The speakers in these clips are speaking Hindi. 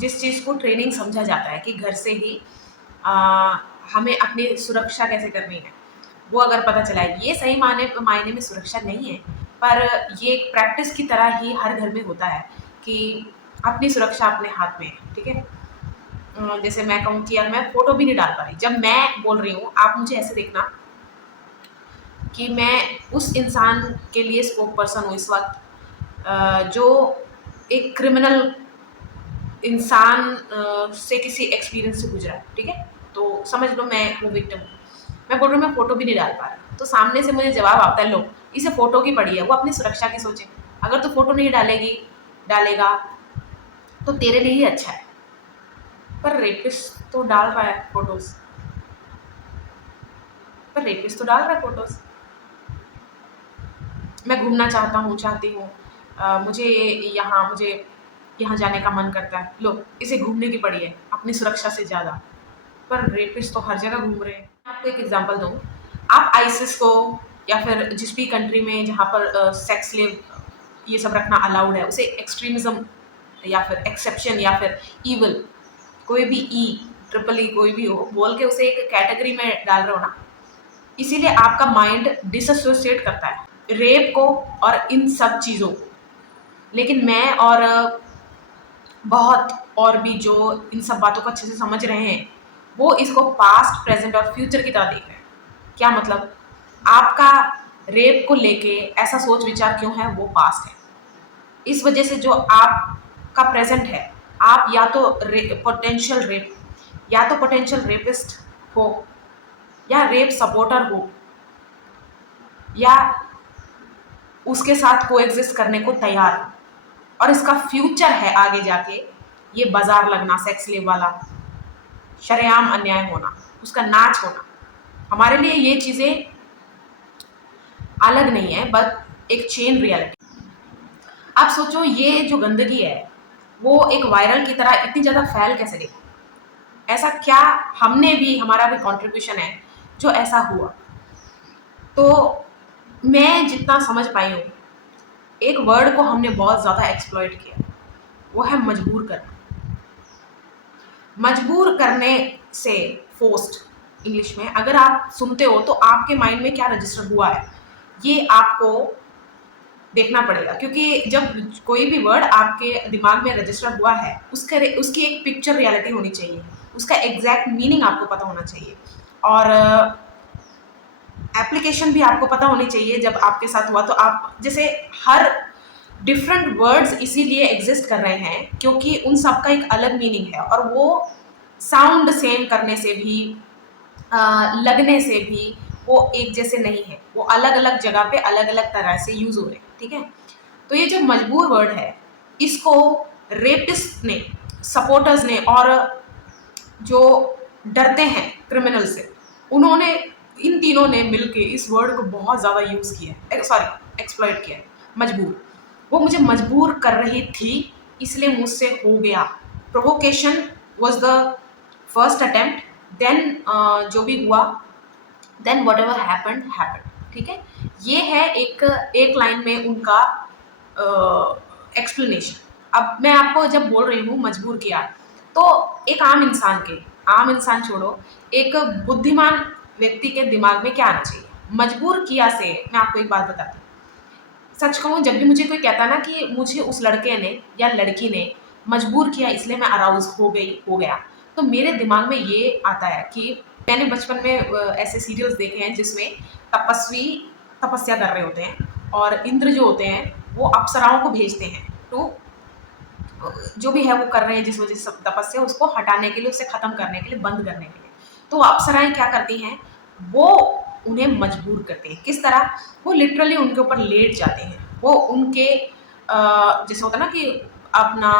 जिस चीज़ को ट्रेनिंग समझा जाता है कि घर से ही आ, हमें अपनी सुरक्षा कैसे करनी है, वो अगर पता चला है, ये सही मायने मायने में सुरक्षा नहीं है, पर ये एक प्रैक्टिस की तरह ही हर घर में होता है कि अपनी सुरक्षा अपने हाथ में है। ठीक है। जैसे मैं कहूँ कि यार मैं फोटो भी नहीं डाल पा रही, जब मैं बोल रही हूँ आप मुझे ऐसे देखना कि मैं उस इंसान के लिए स्पोक पर्सन हूँ इस वक्त, जो एक क्रिमिनल इंसान से किसी एक्सपीरियंस से गुजरा है। ठीक है। तो समझ लो मैं वो विक्टिम हूँ, मैं बोल रही हूँ मैं फोटो भी नहीं डाल पा रहा, तो सामने से मुझे जवाब आता है लो इसे फोटो की पड़ी है, वो अपनी सुरक्षा की सोचे, अगर तू फोटो नहीं डालेगी डालेगा तो तेरे लिए ही अच्छा है। पर रेपिस्ट तो डाल रहा है फोटोज, पर रेपिस्ट तो डाल रहा है फोटोज। मैं घूमना चाहता हूँ, चाहती हूँ, मुझे यहाँ जाने का मन करता है, लो इसे घूमने की पड़ी है अपनी सुरक्षा से ज़्यादा। पर रेपिस्ट तो हर जगह घूम रहे हैं। मैं आपको एक एग्जांपल दूँ, आप आईसिस को या फिर जिस भी कंट्री में जहाँ पर सेक्स स्लेव ये सब रखना अलाउड है उसे एक्सट्रीमिज्म या फिर एक्सेप्शन या फिर ईवल, कोई भी ई ट्रिपल ई कोई भी हो बोल के उसे एक कैटेगरी में डाल रहे हो ना, इसीलिए आपका माइंड डिसोसिएट करता है रेप को और इन सब चीज़ों को। लेकिन मैं और बहुत और भी जो इन सब बातों को अच्छे से समझ रहे हैं, वो इसको पास्ट प्रेजेंट और फ्यूचर की तरह देख रहे हैं। क्या मतलब, आपका रेप को लेके ऐसा सोच विचार क्यों है, वो पास्ट है। इस वजह से जो आपका प्रेजेंट है, आप या तो पोटेंशियल रेप, या तो पोटेंशियल रेपिस्ट हो, या रेप सपोर्टर हो, या उसके साथ कोएग्जिस्ट करने को तैयार हो, और इसका फ्यूचर है आगे जाके ये बाजार लगना, सेक्स स्लेव वाला शरेआम अन्याय होना, उसका नाच होना। हमारे लिए ये चीज़ें अलग नहीं है, बट एक चेन रियलिटी। आप सोचो ये जो गंदगी है वो एक वायरल की तरह इतनी ज़्यादा फैल कैसे गई, ऐसा क्या हमने भी, हमारा भी कंट्रीब्यूशन है जो ऐसा हुआ। तो मैं जितना समझ पाई हूँ, एक वर्ड को हमने बहुत ज़्यादा एक्सप्लॉइट किया, वो है मजबूर करना। मजबूर करने से, फोर्स्ड इंग्लिश में अगर आप सुनते हो तो आपके माइंड में क्या रजिस्टर हुआ है ये आपको देखना पड़ेगा, क्योंकि जब कोई भी वर्ड आपके दिमाग में रजिस्टर हुआ है उसकी एक पिक्चर रियलिटी होनी चाहिए, उसका एग्जैक्ट मीनिंग आपको पता होना चाहिए, और एप्लीकेशन भी आपको पता होनी चाहिए। जब आपके साथ हुआ तो आप जैसे हर डिफरेंट वर्ड्स इसीलिए एग्जिस्ट कर रहे हैं क्योंकि उन सब का एक अलग मीनिंग है, और वो साउंड सेम करने से भी लगने से भी वो एक जैसे नहीं है, वो अलग अलग जगह पे अलग अलग तरह से यूज हो रहे हैं। ठीक है। तो ये जो मजबूर वर्ड है, इसको रेपिस्ट ने, सपोर्टर्स ने, और जो डरते हैं क्रिमिनल से, उन्होंने, इन तीनों ने मिलके इस वर्ड को बहुत ज़्यादा यूज़ किया है, सॉरी एक्सप्लॉइट किया है। मजबूर, वो मुझे मजबूर कर रही थी इसलिए मुझसे हो गया। Provocation was the first attempt, then जो भी हुआ, then whatever happen happen. ठीक है। ये है एक लाइन में उनका एक्सप्लेनेशन। अब मैं आपको जब बोल रही हूँ मजबूर किया, तो एक आम इंसान के, आम इंसान छोड़ो, एक बुद्धिमान व्यक्ति के दिमाग में क्या आना चाहिए। मजबूर किया से मैं आपको एक बात बताती हूँ, सच कहूँ जब भी मुझे कोई कहता ना कि मुझे उस लड़के ने या लड़की ने मजबूर किया इसलिए मैं अराउज हो गया, तो मेरे दिमाग में ये आता है कि मैंने बचपन में ऐसे सीरियल्स देखे हैं जिसमें तपस्वी तपस्या कर रहे होते हैं, और इंद्र जो होते हैं वो अप्सराओं को भेजते हैं, तो जो भी है वो कर रहे हैं जिस वजह से तपस्या, उसको हटाने के लिए, उसे खत्म करने के लिए, बंद करने के लिए। तो अप्सराएं क्या करती हैं, वो उन्हें मजबूर करते हैं। किस तरह, वो लिटरली उनके ऊपर लेट जाते हैं, वो उनके जैसे होता है ना कि अपना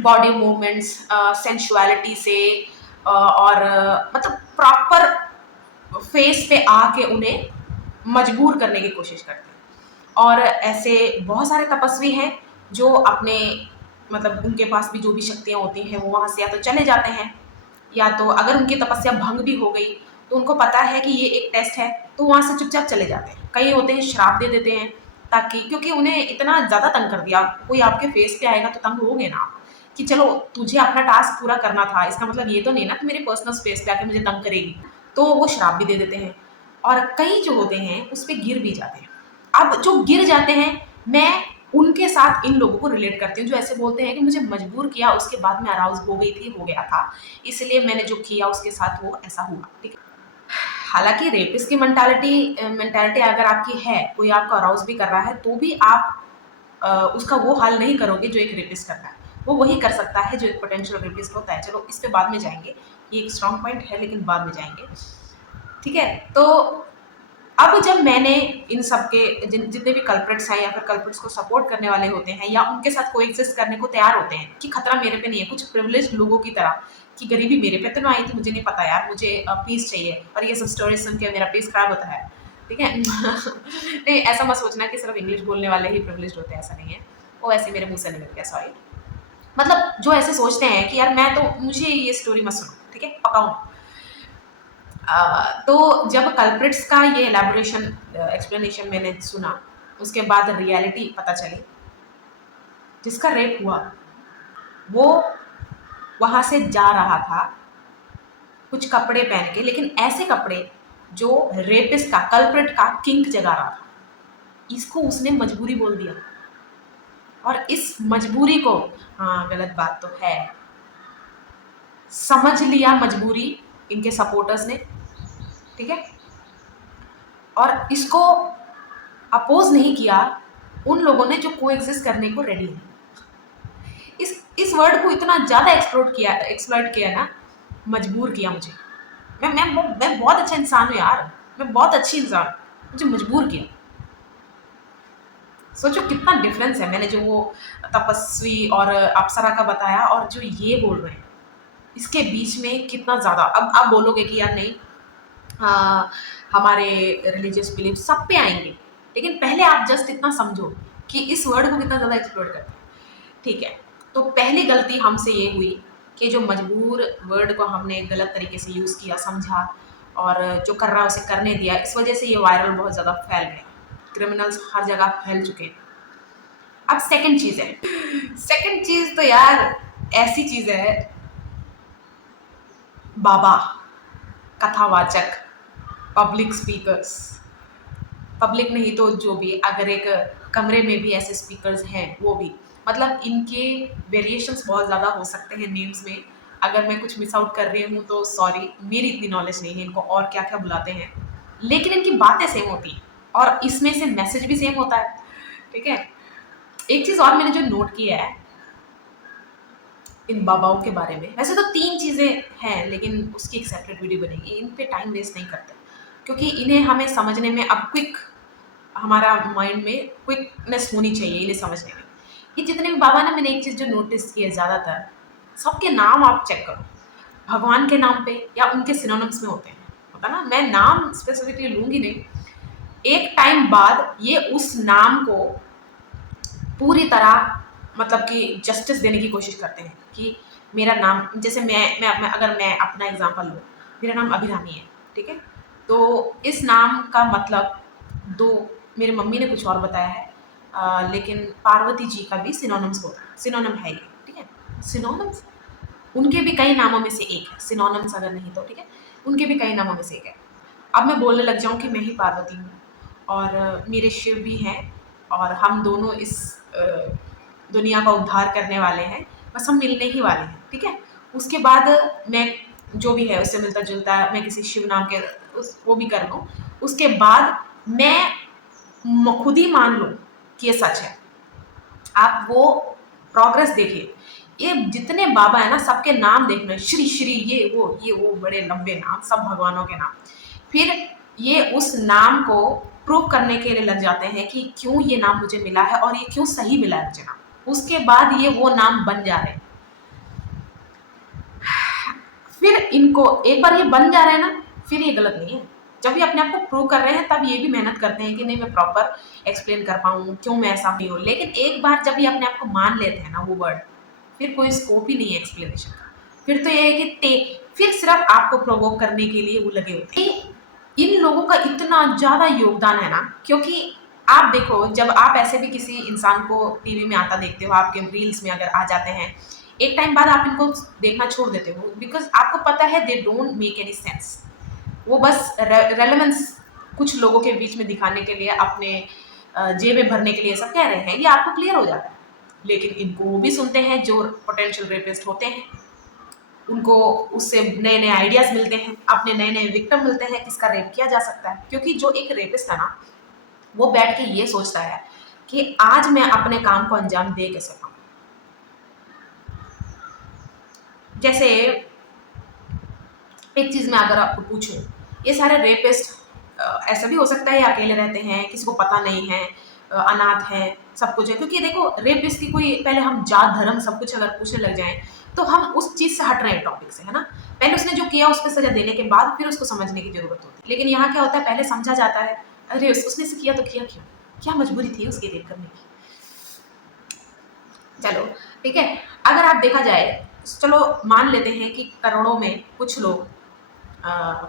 बॉडी मूवमेंट्स, सेंसुअलिटी से, और मतलब प्रॉपर फेस पे आके उन्हें मजबूर करने की कोशिश करते हैं। और ऐसे बहुत सारे तपस्वी हैं जो अपने, मतलब उनके पास भी जो भी शक्तियाँ होती हैं वो वहाँ से या तो चले जाते हैं, या तो अगर उनकी तपस्या भंग भी हो गई तो उनको पता है कि ये एक टेस्ट है तो वहाँ से चुपचाप चले जाते हैं। कई होते हैं श्राप दे देते हैं, ताकि, क्योंकि उन्हें इतना ज़्यादा तंग कर दिया, कोई आपके फेस पे आएगा तो तंग होगे ना आप, कि चलो तुझे अपना टास्क पूरा करना था, इसका मतलब ये तो नहीं ना कि मेरे पर्सनल स्पेस पे आके मुझे तंग करेगी। तो वो शराब भी दे देते हैं और कई जो होते हैं उस पे गिर भी जाते हैं। अब जो गिर जाते हैं, मैं उनके साथ इन लोगों को रिलेट करती हूँ जो ऐसे बोलते हैं कि मुझे मजबूर किया, उसके बाद मैं अराउज हो गई थी, हो गया था, इसलिए मैंने जो किया उसके साथ वो ऐसा हुआ। ठीक है, हालांकि रेपिस्ट की मेंटालिटी मेंटालिटी अगर आपकी है, कोई आपको अराउज भी कर रहा है, तो भी आप उसका वो हाल नहीं करोगे जो एक रेपिस्ट करता है। वो वही कर सकता है जो एक पोटेंशियल रेपिस्ट होता है। चलो इस पे बाद में जाएंगे, ये एक स्ट्रॉन्ग पॉइंट है, लेकिन बाद में जाएंगे। ठीक है, तो अब जब मैंने इन सब के जितने भी कल्प्रिट्स हैं या फिर कल्प्रिट्स को सपोर्ट करने वाले होते हैं या उनके साथ कोएग्जिस्ट करने को तैयार होते हैं कि खतरा मेरे पे नहीं है, कुछ प्रिविलेज्ड लोगों की तरह कि गरीबी मेरे पे तो ना आई थी, मुझे नहीं पता यार, मुझे पीस चाहिए, और ये सब स्टोरी सुन के मेरा पीस खराब होता है। ठीक है नहीं, ऐसा मत सोचना कि सिर्फ इंग्लिश बोलने वाले ही प्रिविलेज्ड होते हैं, ऐसा नहीं है। वो ऐसे मेरे मुंह से निकल गया, सॉरी। मतलब जो ऐसे सोचते हैं कि यार मैं तो, मुझे ये स्टोरी मत सुनो, ठीक है, पकाऊं। तो जब कल्प्रिट्स का ये एलैबोरेशन एक्सप्लेनेशन मैंने सुना, उसके बाद रियलिटी पता चली। जिसका रेप हुआ वो वहां से जा रहा था कुछ कपड़े पहन के, लेकिन ऐसे कपड़े जो रेपिस्ट का, कल्प्रिट का किंक जगा रहा था। इसको उसने मजबूरी बोल दिया, और इस मजबूरी को, हाँ गलत बात तो है, समझ लिया मजबूरी इनके सपोर्टर्स ने। ठीक है, और इसको अपोज नहीं किया उन लोगों ने जो कोएग्जिस्ट करने को रेडी है। इस वर्ड को इतना ज्यादा एक्सप्लॉइट किया ना, मजबूर किया मुझे। मैं बहुत अच्छा इंसान हूँ यार, मैं बहुत अच्छी इंसान, मुझे मजबूर किया। सोचो कितना डिफरेंस है, मैंने जो वो तपस्वी और अप्सरा का बताया और जो ये बोल रहे हैं, इसके बीच में कितना ज्यादा। अब आप बोलोगे कि यार नहीं, हाँ, हमारे रिलीजियस बिलीफ सब पे आएंगे, लेकिन पहले आप जस्ट इतना समझो कि इस वर्ड को कितना ज़्यादा एक्सप्लोर करते हैं। ठीक है, तो पहली गलती हमसे ये हुई कि जो मजबूर वर्ड को हमने गलत तरीके से यूज़ किया, समझा, और जो कर रहा है उसे करने दिया। इस वजह से ये वायरल बहुत ज़्यादा फैल गया, क्रिमिनल्स हर जगह फैल चुके हैं। अब सेकंड चीज़ है, सेकंड चीज़ तो यार ऐसी चीज़ है, बाबा, कथावाचक, पब्लिक स्पीकर्स, पब्लिक नहीं तो जो भी, अगर एक कमरे में भी ऐसे स्पीकर्स हैं वो भी, मतलब इनके वेरिएशंस बहुत ज़्यादा हो सकते हैं नेम्स में। अगर मैं कुछ मिस आउट कर रही हूँ तो सॉरी, मेरी इतनी नॉलेज नहीं है इनको और क्या क्या बुलाते हैं, लेकिन इनकी बातें सेम होती हैं और इसमें से मैसेज भी सेम होता है। ठीक है, एक चीज़ और मैंने जो नोट किया है इन बाबाओं के बारे में, वैसे तो 3 चीज़ें हैं लेकिन उसकी एक सेपरेट वीडियो बनेगी, इन पे टाइम वेस्ट नहीं करते क्योंकि इन्हें हमें समझने में अब क्विक, हमारा माइंड में क्विकनेस होनी चाहिए इन्हें समझने में। ये जितने भी बाबा ना, मैंने एक चीज़ जो नोटिस की है, ज़्यादातर सबके नाम आप चेक करो, भगवान के नाम पे या उनके सिनोनिम्स में होते हैं, होता ना, मैं नाम स्पेसिफिकली लूँगी नहीं, एक टाइम बाद ये उस नाम को पूरी तरह, मतलब कि जस्टिस देने की कोशिश करते हैं कि मेरा नाम, जैसे अगर मैं अपना एग्जांपल लूँ, मेरा नाम अभिरामी है। ठीक है, तो इस नाम का मतलब दो, मेरी मम्मी ने कुछ और बताया है, लेकिन पार्वती जी का भी सिनोनिम्स होता है, सिनोनिम है ये। ठीक है, सिनोनिम्स, उनके भी कई नामों में से एक है, सिनोनिम्स अगर नहीं तो, ठीक है, उनके भी कई नामों में से एक है। अब मैं बोलने लग जाऊँ कि मैं ही पार्वती हूँ और मेरे शिव भी हैं और हम दोनों इस दुनिया का उद्धार करने वाले हैं, बस हम मिलने ही वाले हैं। ठीक है, उसके बाद मैं जो भी है उससे मिलता जुलता, मैं किसी शिव नाम के वो भी कर लूँ, उसके बाद मैं खुद ही मान लूँ कि ये सच है। आप वो प्रोग्रेस देखिए, ये जितने बाबा है ना, सबके नाम देखना, श्री श्री, ये वो बड़े लंबे नाम, सब भगवानों के नाम। फिर ये उस नाम को प्रूव करने के लिए लग जाते हैं कि क्यों ये नाम मुझे मिला है और ये क्यों सही मिला है मुझे नाम। उसके बाद ये वो नाम बन जा रहे हैं। फिर इनको एक बार ये बन जा रहे हैं ना, फिर ये गलत नहीं है। जब ये अपने आप को प्रूव कर रहे हैं तब ये भी मेहनत करते हैं कि नहीं मैं प्रॉपर एक्सप्लेन कर पाऊँ क्यों मैं ऐसा नहीं हूँ, लेकिन एक बार जब ये अपने आप को मान लेते हैं ना वो वर्ड, फिर कोई स्कोप ही नहीं है एक्सप्लेनेशन का। फिर तो ये है कि फिर सिर्फ आपको प्रोवोक करने के लिए वो लगे होते हैं। इन लोगों का इतना ज़्यादा योगदान है ना, क्योंकि आप देखो, जब आप ऐसे भी किसी इंसान को टीवी में आता देखते हो, आपके रील्स में अगर आ जाते हैं, एक टाइम बाद आप इनको देखना छोड़ देते हो, बिकॉज आपको पता है they don't make any sense. वो बस रेलेवेंस कुछ लोगों के बीच में दिखाने के लिए, अपने जेबें भरने के लिए सब कह रहे हैं, ये आपको क्लियर हो जाता है। लेकिन इनको वो भी सुनते हैं जो पोटेंशियल रेपिस्ट होते हैं, उनको उससे नए नए आइडियाज मिलते हैं, अपने नए नए विक्टिम मिलते हैं किसका रेप किया जा सकता है। क्योंकि जो एक रेपिस्ट है ना, वो बैठ के ये सोचता है कि आज मैं अपने काम को अंजाम दे कैसे पाऊँ। जैसे एक चीज मैं अगर आपको पूछूं, ये सारे रेपिस्ट ऐसा भी हो सकता है ये अकेले रहते हैं, किसी को पता नहीं है, अनाथ है, सब कुछ है। क्योंकि देखो रेपिस्ट की कोई, पहले हम जात धर्म सब कुछ अगर पूछने लग जाएं तो हम उस चीज से हट रहे हैं टॉपिक से, है ना। पहले उसने जो किया उस पर सजा देने के बाद फिर उसको समझने की जरूरत होती है। लेकिन यहाँ क्या होता है, पहले समझा जाता है, अरे उसने से किया तो किया क्यों, क्या मजबूरी थी उसकी रेप करने की। चलो ठीक है, अगर आप देखा जाए, चलो मान लेते हैं कि करोड़ों में कुछ लोग,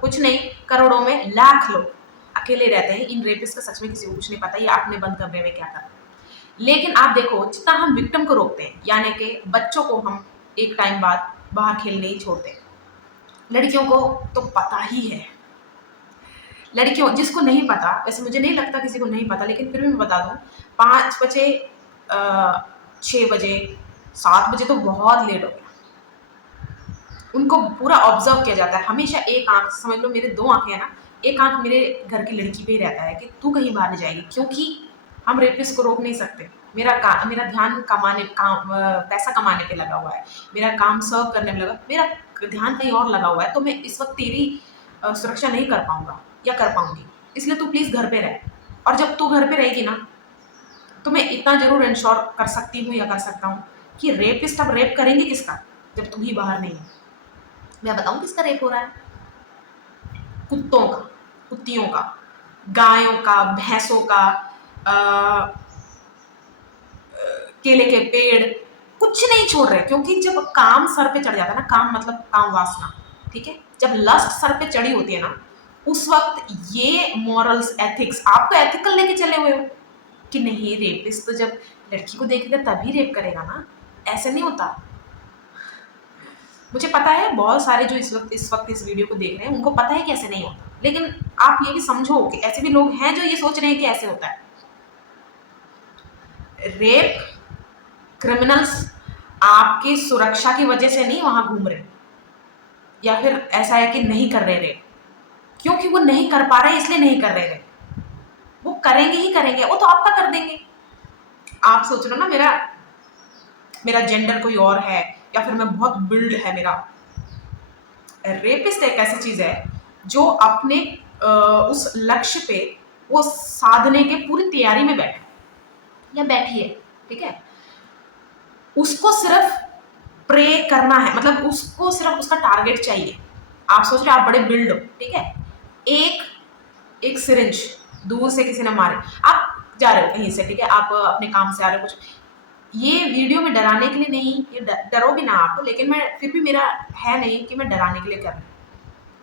कुछ नहीं, करोड़ों में लाख लोग अकेले रहते हैं, इन रेपिस्ट का सच में किसी को कुछ नहीं पता ये आपने बंद कमरे में क्या करना। लेकिन आप देखो जितना हम विक्टिम को रोकते हैं, यानी कि बच्चों को हम एक टाइम बाद बाहर खेलने ही छोड़ते, लड़कियों को तो पता ही है। लड़कियों, जिसको नहीं पता, वैसे मुझे नहीं लगता किसी को नहीं पता, लेकिन फिर भी मैं बता दूं, 5 बजे, 6 बजे, 7 बजे तो बहुत लेट हो गया, उनको पूरा ऑब्जर्व किया जाता है हमेशा। एक आंख, समझ लो मेरे 2 आंखें हैं ना, एक आंख मेरे घर की लड़की पे ही रहता है कि तू कहीं बाहर नहीं जाएगी, क्योंकि हम रेपिस्ट को रोक नहीं सकते। मेरा ध्यान पैसा कमाने पे लगा हुआ है, मेरा काम सर्व करने में लगा, मेरा ध्यान कहीं और लगा हुआ है, तो मैं इस वक्त तेरी सुरक्षा नहीं कर पाऊंगा या कर पाऊंगी, इसलिए तू प्लीज घर पे रह। और जब तू घर पे रहेगी ना, तो मैं इतना जरूर इंश्योर कर सकती हूँ या कर सकता हूँ कि रेपिस्ट अब रेप करेंगे किसका, जब तू ही बाहर नहीं है। मैं बताऊं किसका रेप हो रहा है, कुत्तों का, कुत्तियों का, गायों का, भैंसों का, केले के पेड़, कुछ नहीं छोड़ रहे। क्योंकि जब काम सर पे चढ़ जाता है ना, काम मतलब काम वासना, ठीक है, जब लस्ट सर पे चढ़ी होती है ना, उस वक्त ये मॉरल्स, एथिक्स, आप तो एथिकल लेके चले हुए हो कि नहीं रेपिस्ट तो जब लड़की को देखेगा तभी रेप करेगा ना, ऐसे नहीं होता। मुझे पता है बहुत सारे जो इस वक्त इस वीडियो को देख रहे हैं उनको पता है कि ऐसे नहीं होता, लेकिन आप ये भी समझो कि ऐसे भी लोग हैं जो ये सोच रहे हैं कि ऐसे होता है। रेप क्रिमिनल्स आपकी सुरक्षा की वजह से नहीं वहां घूम रहे, या फिर ऐसा है कि नहीं कर रहे रेप, क्योंकि वो नहीं कर पा रहे इसलिए नहीं कर रहे रेप, वो करेंगे ही करेंगे, वो तो आपका कर देंगे। आप सोच रहे हो ना मेरा मेरा जेंडर कोई और है, या फिर मैं बहुत बिल्ड है मेरा। रेपिस्ट एक ऐसी चीज है जो अपने उस लक्ष्य पे वो साधने के पूरी तैयारी में बैठे या बैठी है, ठीक है, उसको सिर्फ प्रे करना है, मतलब उसको सिर्फ उसका टारगेट चाहिए। आप सोच रहे हो आप बड़े बिल्ड हो, ठीक है, एक एक सिरिंज दूर से किसी ने मारे, आप जा रहे हो कहीं से, ठीक है, आप अपने काम से आ रहे हो कुछ, ये वीडियो में डराने के लिए नहीं, ये डरो भी ना आप, लेकिन मैं फिर भी, मेरा है नहीं कि मैं डराने के लिए कर रही हूँ।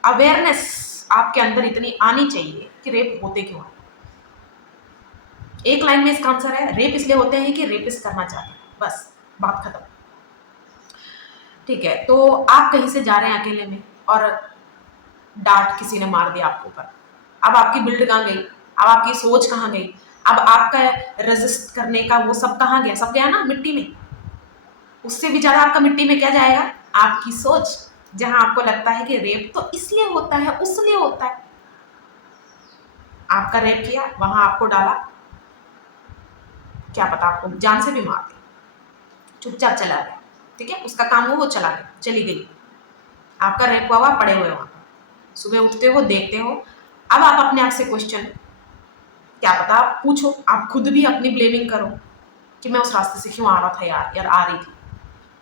अवेयरनेस आपके अंदर इतनी आनी चाहिए कि रेप होते क्यों हैं। एक लाइन में इसका आंसर है, रेप इसलिए होते हैं कि रेपिस्ट करना चाहते हैं, बस बात खत्म। ठीक है, तो आप कहीं से जा रहे हैं अकेले में और डांट किसी ने मार दिया आपके ऊपर, अब आपकी बिल्ड कहाँ गई, अब आपकी सोच कहाँ गई, अब आपका रेजिस्ट करने का वो सब कहाँ गया, सब गया ना मिट्टी में। उससे भी ज्यादा आपका मिट्टी में क्या जाएगा, आपकी सोच, जहां आपको लगता है कि रेप तो इसलिए होता है उसलिए होता है, आपका रेप किया वहां आपको डाला, क्या पता आपको जान से भी मार दे, चुपचाप चला गया, ठीक है, उसका काम वो चला गया, चली गई, आपका रेप हुआ पड़े हुए वहां, सुबह उठते हो देखते हो। अब आप अपने आप से क्वेश्चन, क्या पता पूछो, आप खुद भी अपनी ब्लेमिंग करो कि मैं उस रास्ते से क्यों आ रहा था, यार यार आ रही थी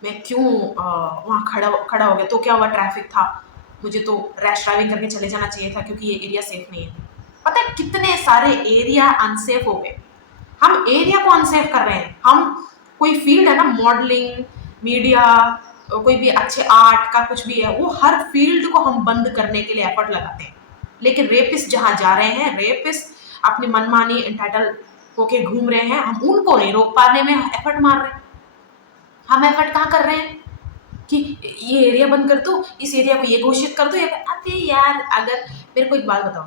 मैं, क्यों वहाँ खड़ा हो गया, तो क्या हुआ, ट्रैफिक था, मुझे तो रैश ड्राइविंग करके चले जाना चाहिए था क्योंकि ये एरिया सेफ नहीं है। पता है कितने सारे एरिया अनसेफ हो गए, हम एरिया को अनसेफ कर रहे हैं। हम कोई फील्ड है ना, मॉडलिंग, मीडिया, कोई भी अच्छे आर्ट का कुछ भी है, वो हर फील्ड को हम बंद करने के लिए एफर्ट लगाते हैं। लेकिन रेपिस्ट जहां जा रहे हैं, रेपिस्ट अपनी मनमानी इंटाइटल होके घूम रहे हैं, हम उनको नहीं रोक पाने में एफर्ट मार रहे हैं। हम एफर्ट कहाँ कर रहे हैं, कि ये एरिया बंद कर दो, इस एरिया को ये घोषित कर दो, ये अरे यार, अगर मेरे को एक बात बताओ,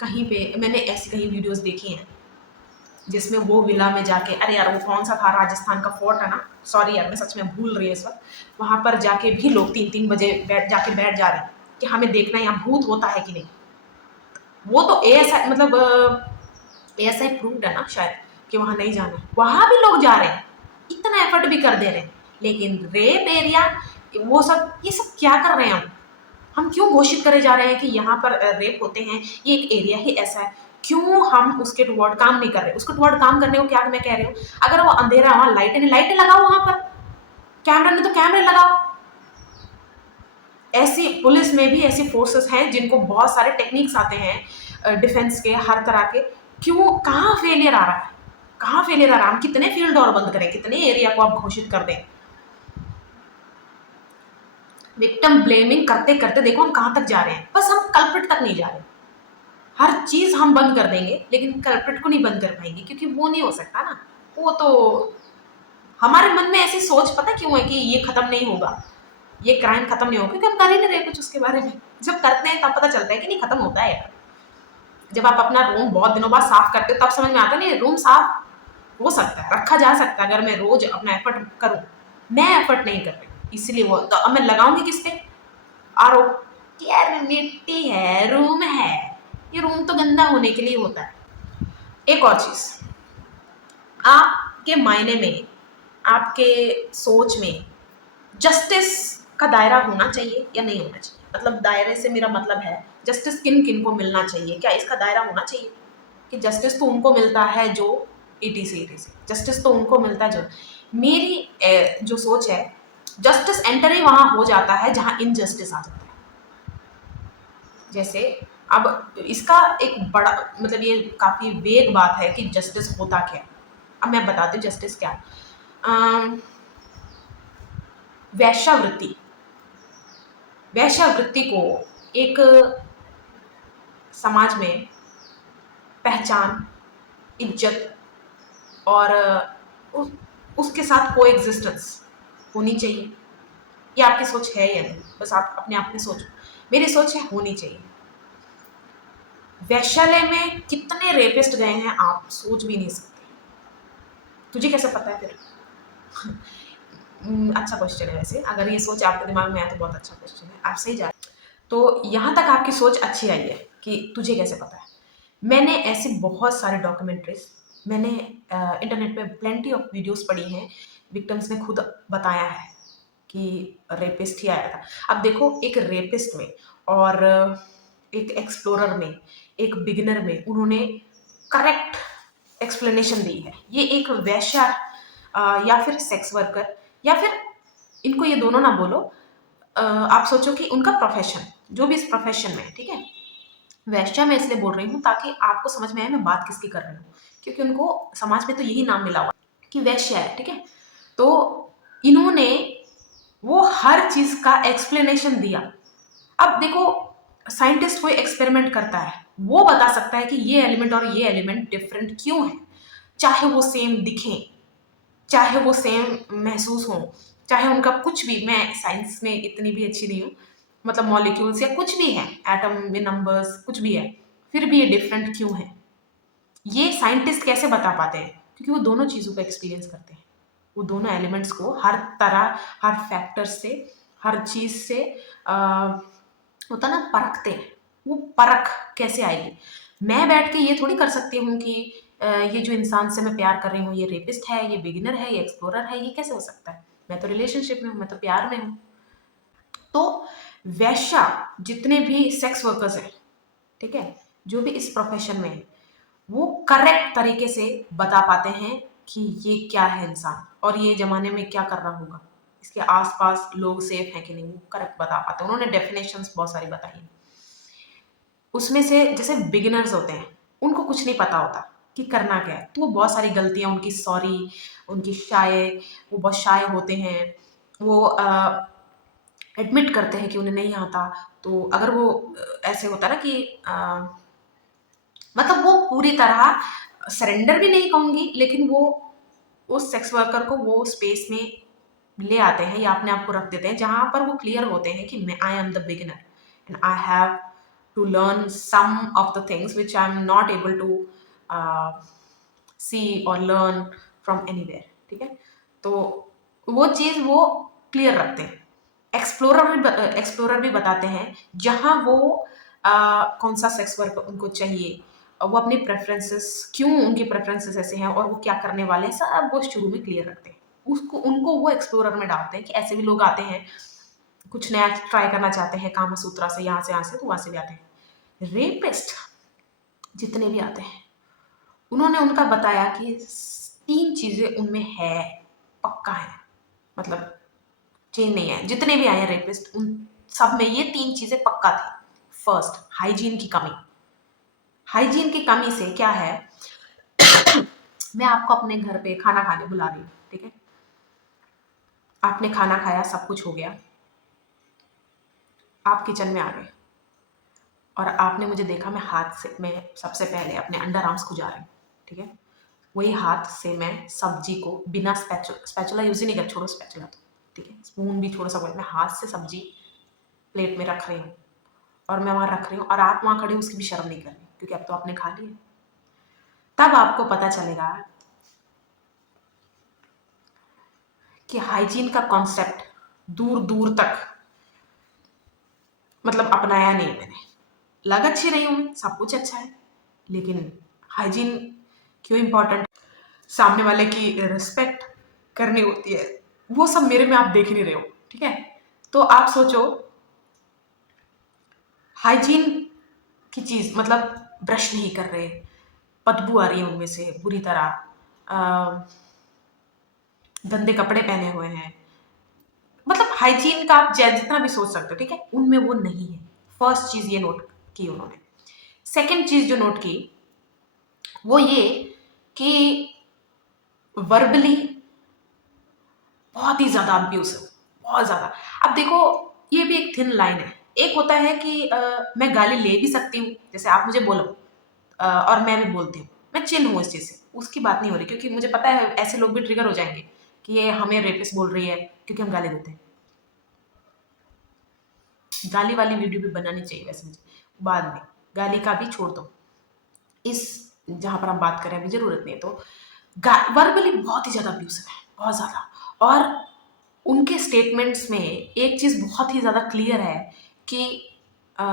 कहीं पे मैंने ऐसी कहीं वीडियोस देखी हैं जिसमें वो विला में जाके, अरे यार वो कौन सा था, राजस्थान का फोर्ट है ना, सॉरी यार मैं सच में भूल रही हूँ इस वक्त, वहां पर जाके भी लोग 3-3 बजे बैठ जा रहे हैं कि हमें देखना है यहाँ भूत होता है कि नहीं। वो तो ऐसा मतलब ऐसा ही प्रूव्ड है ना शायद कि वहां नहीं जाना है, वहां भी लोग जा रहे हैं, इतना एफर्ट भी कर दे रहे हैं, लेकिन रेप एरिया, वो सब, ये सब क्या कर रहे हैं हम क्यों घोषित करे जा रहे हैं कि यहाँ पर रेप होते हैं, ये एक एरिया ही ऐसा है, क्यों हम उसके टुवर्ड काम नहीं कर रहे? उसके टुवर्ड काम करने को क्या मैं कह रही हूँ, अगर वो अंधेरा, वहां लाइटें लगाओ, वहां पर कैमरा नहीं तो कैमरे लगाओ। ऐसी पुलिस में भी ऐसी फोर्सेस हैं जिनको बहुत सारे टेक्निक्स आते हैं डिफेंस के, हर तरह के, क्यों, कहाँ फेलियर आ रहा है, कहाँ फेलियर आ रहा है? हम कितने फील्ड और बंद करें, कितने एरिया को आप घोषित कर दें? विक्टिम ब्लेमिंग करते करते देखो हम कहां तक जा रहे हैं, बस हम कल्प्रिट तक नहीं जा रहे। हर चीज हम बंद कर देंगे लेकिन कल्प्रिट को नहीं बंद कर पाएंगे, क्योंकि वो नहीं हो सकता ना। वो तो हमारे मन में ऐसी सोच पता क्यों है कि ये खत्म नहीं होगा, ये क्राइम खत्म नहीं होगा, क्योंकि हम कर ही नहीं रहे कुछ उसके बारे में। जब करते हैं तब पता चलता है कि नहीं, खत्म होता है यार। जब आप अपना रूम बहुत दिनों बाद साफ करते हो तब समझ में आता है नहीं, रूम साफ हो सकता है, रखा जा सकता है, अगर मैं रोज अपना एफर्ट करूं। मैं एफर्ट नहीं कर रही, इसलिए वो तो अब मैं लगाऊंगी किस पे? आरो, यार मिट्टी है, रूम है, ये रूम तो गंदा होने के लिए होता है। एक और चीज, आपके मायने में, आपके सोच में जस्टिस का दायरा होना चाहिए या नहीं होना चाहिए? मतलब दायरे से मेरा मतलब है जस्टिस किन किन को मिलना चाहिए, क्या इसका दायरा होना चाहिए कि जस्टिस तो उनको मिलता है जो ETC जस्टिस तो उनको मिलता है जो, मेरी जो सोच है, जस्टिस एंटर ही वहां हो जाता है जहां इनजस्टिस आ जाता है। जैसे अब इसका एक बड़ा मतलब, ये काफी वेग बात है कि जस्टिस होता क्या। अब मैं बताती हूँ जस्टिस क्या। अम, वैश्यावृत्ति, वैश्यावृत्ति को एक समाज में पहचान, इज्जत और उसके साथ को एग्जिस्टेंस होनी चाहिए। ये आपकी सोच है या नहीं, बस आप अपने आप में सोचो। मेरी सोच है होनी चाहिए। वैश्यालय में कितने रेपिस्ट गए हैं आप सोच भी नहीं सकते। तुझे कैसे पता है फिर? अच्छा क्वेश्चन है वैसे, अगर ये सोच आपके दिमाग में आया तो बहुत अच्छा क्वेश्चन है, आप सही जा रहे हैं। तो यहाँ तक आपकी सोच अच्छी आई है कि तुझे कैसे पता है। मैंने ऐसे बहुत सारे डॉक्यूमेंट्रीज, मैंने इंटरनेट पे प्लेंटी ऑफ वीडियोस पढ़ी हैं, विक्टिम्स ने खुद बताया है कि रेपिस्ट ही आया था। अब देखो, एक रेपिस्ट में और एक एक्सप्लोरर में, एक बिगिनर में, उन्होंने करेक्ट एक्सप्लेनेशन दी है। ये एक वैश्या या फिर सेक्स वर्कर, या फिर इनको ये दोनों ना बोलो, आप सोचो कि उनका प्रोफेशन, जो भी इस प्रोफेशन में है, ठीक है। वैश्या मैं इसलिए बोल रही हूँ ताकि आपको समझ में आए मैं बात किसकी कर रही हूँ, क्योंकि उनको समाज में तो यही नाम मिला हुआ कि वैश्या है, ठीक है। तो इन्होंने वो हर चीज का एक्सप्लेनेशन दिया। अब देखो, साइंटिस्ट कोई एक्सपेरिमेंट करता है, वो बता सकता है कि ये एलिमेंट और ये एलिमेंट डिफरेंट क्यों है, चाहे वो सेम दिखें, चाहे वो सेम महसूस हो, चाहे उनका कुछ भी, मैं साइंस में इतनी भी अच्छी नहीं हूँ, मतलब मॉलिक्यूल्स या कुछ भी है, एटम में नंबर्स कुछ भी है, फिर भी ये डिफरेंट क्यों है, ये साइंटिस्ट कैसे बता पाते हैं? क्योंकि वो दोनों चीज़ों का एक्सपीरियंस करते हैं, वो दोनों एलिमेंट्स को हर तरह, हर फैक्टर से, हर चीज़ से होता ना, परखते हैं। वो परख कैसे आएगी? मैं बैठ के ये थोड़ी कर सकती हूँ कि ये जो इंसान से मैं प्यार कर रही हूँ ये रेपिस्ट है, ये बिगिनर है, ये एक्सप्लोरर है, ये कैसे हो सकता है? मैं तो रिलेशनशिप में हूँ, मैं तो प्यार में हूँ। तो वैश्या, जितने भी सेक्स वर्कर्स हैं, ठीक है, जो भी इस प्रोफेशन में है, वो करेक्ट तरीके से बता पाते हैं कि ये क्या है इंसान, और ये जमाने में क्या कर रहा होगा, इसके आसपास लोग सेफ हैं कि नहीं, वो करेक्ट बता पाते हैं। उन्होंने डेफिनेशंस बहुत सारी बताई हैं। उसमें से जैसे बिगिनर्स होते हैं, उनको कुछ नहीं पता होता कि करना क्या है, तो वो बहुत सारी गलतियां उनकी, सॉरी, उनकी शाय, वो बहुत शाय होते हैं, वो एडमिट करते हैं कि उन्हें नहीं आता। तो अगर वो ऐसे होता है ना कि मतलब वो पूरी तरह सरेंडर भी नहीं कहूंगी, लेकिन वो उस सेक्स वर्कर को वो स्पेस में ले आते हैं या अपने आप को रख देते हैं जहां पर वो क्लियर होते हैं कि मैं I am the beginner and I have to learn some of the things which I am not able to see और लर्न फ्रॉम एनीवेयर। ठीक है, तो वो चीज़ वो क्लियर रखते हैं। एक्सप्लोरर भी बताते हैं जहां वो कौन सा सेक्स वर्क उनको चाहिए, वो अपने प्रेफरेंसेस, क्यों उनके प्रेफरेंसेस ऐसे हैं और वो क्या करने वाले हैं, सब वो शुरू में क्लियर रखते हैं। उसको उनको वो एक्सप्लोरर में डालते हैं कि ऐसे भी लोग आते हैं, कुछ नया ट्राई करना चाहते हैं, कामा सूत्रा से यहाँ से तो वहां से भी आते हैं। रेपिस्ट जितने भी आते हैं उन्होंने उनका बताया कि 3 चीजें उनमें है, पक्का है, मतलब चेंज नहीं है। जितने भी आए हैं रेपिस्ट उन सब में ये 3 चीजें पक्का थी। फर्स्ट, हाइजीन की कमी। हाइजीन की कमी से क्या है, मैं आपको अपने घर पे खाना खाने बुला रही हूँ, ठीक है, आपने खाना खाया, सब कुछ हो गया, आप किचन में आ गए और आपने मुझे देखा मैं हाथ से, मैं सबसे पहले अपने अंडर आर्म्स खुजा रही हूँ, ठीक है, वही हाथ से मैं सब्जी को बिना स्पैचुला यूज ही नहीं कर, छोड़ो स्पैचुला तो ठीक है, स्पून भी थोड़ा सा, मैं हाथ से सब्जी प्लेट में रख रही हूँ और मैं वहां रख रही हूँ और आप वहां खड़े हो, उसकी भी शर्म नहीं कर रही क्योंकि अब तो आपने खा लिया। तब आपको पता चलेगा कि हाइजीन का कॉन्सेप्ट दूर दूर तक मतलब अपनाया नहीं है मैंने। लग अच्छी रही हूँ, सब कुछ अच्छा है, लेकिन हाइजीन क्यों इंपॉर्टेंट, सामने वाले की रिस्पेक्ट करनी होती है, वो सब मेरे में आप देख ही नहीं रहे हो। ठीक है, तो आप सोचो हाइजीन की चीज, मतलब ब्रश नहीं कर रहे, बदबू आ रही है उनमें से बुरी तरह, गंदे कपड़े पहने हुए हैं, मतलब हाइजीन का आप जितना भी सोच सकते हो, ठीक है, उनमें वो नहीं है। फर्स्ट चीज ये नोट की उन्होंने। सेकंड चीज जो नोट की वो ये कि वर्बली बहुत ही ज्यादा अब्यूसिव, बहुत ज्यादा। अब देखो ये भी एक थिन लाइन है। एक होता है कि मैं गाली ले भी सकती हूँ, जैसे आप मुझे बोलो और मैं भी बोलती हूँ, मैं चिल हूँ इस चीज से, उसकी बात नहीं हो रही, क्योंकि मुझे पता है ऐसे लोग भी ट्रिगर हो जाएंगे कि ये हमें रेपिस्ट बोल रही है क्योंकि हम गाली देते हैं। गाली वाली वीडियो भी बनानी चाहिए वैसे मुझे, बाद में गाली का भी छोड़ दो, इस जहां पर हम बात करें अभी जरूरत नहीं है। तो वर्बली बहुत ही ज्यादा अब्यूसिव है, बहुत ज्यादा। और उनके स्टेटमेंट्स में एक चीज बहुत ही ज्यादा क्लियर है कि आ,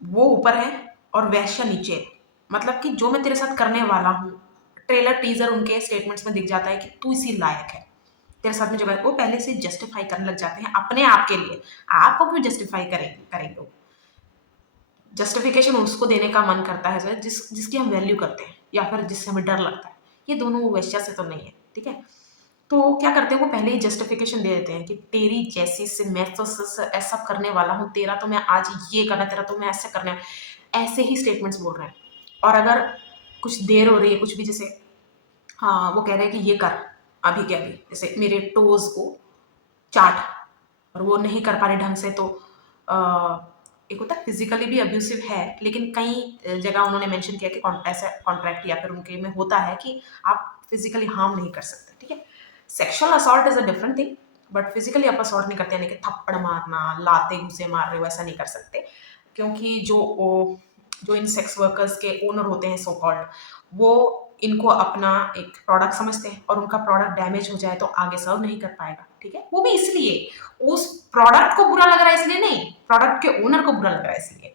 वो ऊपर है और वैश्य नीचे है। मतलब कि जो मैं तेरे साथ करने वाला हूँ, ट्रेलर टीजर उनके स्टेटमेंट्स में दिख जाता है कि तू इसी लायक है, तेरे साथ में जो वो पहले से जस्टिफाई करने लग जाते हैं अपने आप के लिए। आपको क्यों जस्टिफाई करेंगे करेंगे, जस्टिफिकेशन उसको देने का मन करता है सर जिसकी हम वैल्यू करते हैं या फिर जिससे हमें डर लगता है। ये दोनों वैश्या से तो नहीं है, ठीक है। तो क्या करते हैं, वो पहले ही जस्टिफिकेशन दे देते हैं कि तेरी जैसी से मैं तो ऐसा करने वाला हूँ, तेरा तो मैं आज ये करना, तेरा तो मैं ऐसे करना, ऐसे ही स्टेटमेंट्स बोल रहे हैं। और अगर कुछ देर हो रही है, कुछ भी, जैसे हाँ वो कह रहे हैं कि ये कर अभी के अभी, जैसे मेरे टोज को चाट, और वो नहीं कर पा रहे ढंग से, तो एक होता है फिजिकली भी अब्यूसिव है, लेकिन कई जगह उन्होंने मेंशन किया कि ऐसा कॉन्ट्रैक्ट या फिर उनके में होता है कि आप फिजिकली हार्म नहीं कर सकते, ठीक है। Sexual assault is a different thing, but physically आप असॉल्ट नहीं करते, यानी कि थप्पड़ मारना, लाते घुसे मार रहे हो, ऐसा नहीं कर सकते। क्योंकि जो इन सेक्स वर्कर्स के ओनर होते हैं सो कॉल्ड, वो इनको अपना एक प्रोडक्ट समझते हैं और उनका प्रोडक्ट डैमेज हो जाए तो आगे सर्व नहीं कर पाएगा, ठीक है। वो भी इसलिए, उस प्रोडक्ट को बुरा लग रहा है इसलिए नहीं, प्रोडक्ट के ओनर को बुरा लग रहा है इसलिए।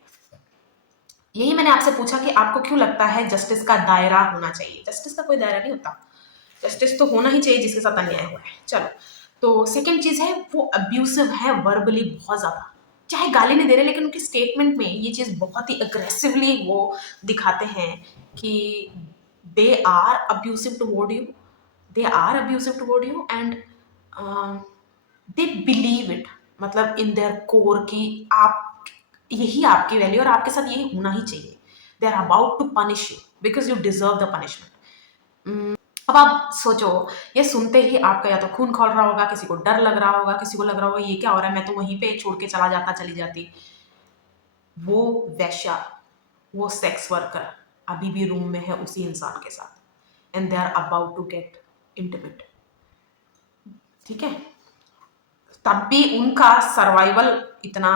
यही मैंने आपसे पूछा कि आपको क्यों लगता है जस्टिस का दायरा होना चाहिए। जस्टिस का कोई दायरा नहीं होता, जस्टिस तो होना ही चाहिए जिसके साथ अन्याय हुआ है। चलो, तो सेकंड चीज है वो अब्यूसिव है वर्बली बहुत ज्यादा, चाहे गाली नहीं दे रहे लेकिन उनके स्टेटमेंट में ये चीज बहुत ही अग्रेसिवली वो दिखाते हैं कि they are abusive toward you, they are abusive toward you and they believe it, मतलब इन देयर कोर की आप, यही आपकी वैल्यू और आपके साथ यही होना ही चाहिए। They are about to punish you because you deserve the punishment. अब आप सोचो, ये सुनते ही आपका या तो खून खौल रहा होगा, किसी को डर लग रहा होगा, किसी को लग रहा होगा ये क्या हो रहा है, मैं तो वहीं पे छोड़ के चला जाता, चली जाती। वो वैश्या, वो सेक्स वर्कर अभी भी रूम में है उसी इंसान के साथ, and they are about to get intimate. ठीक है। तब भी उनका सर्वाइवल इतना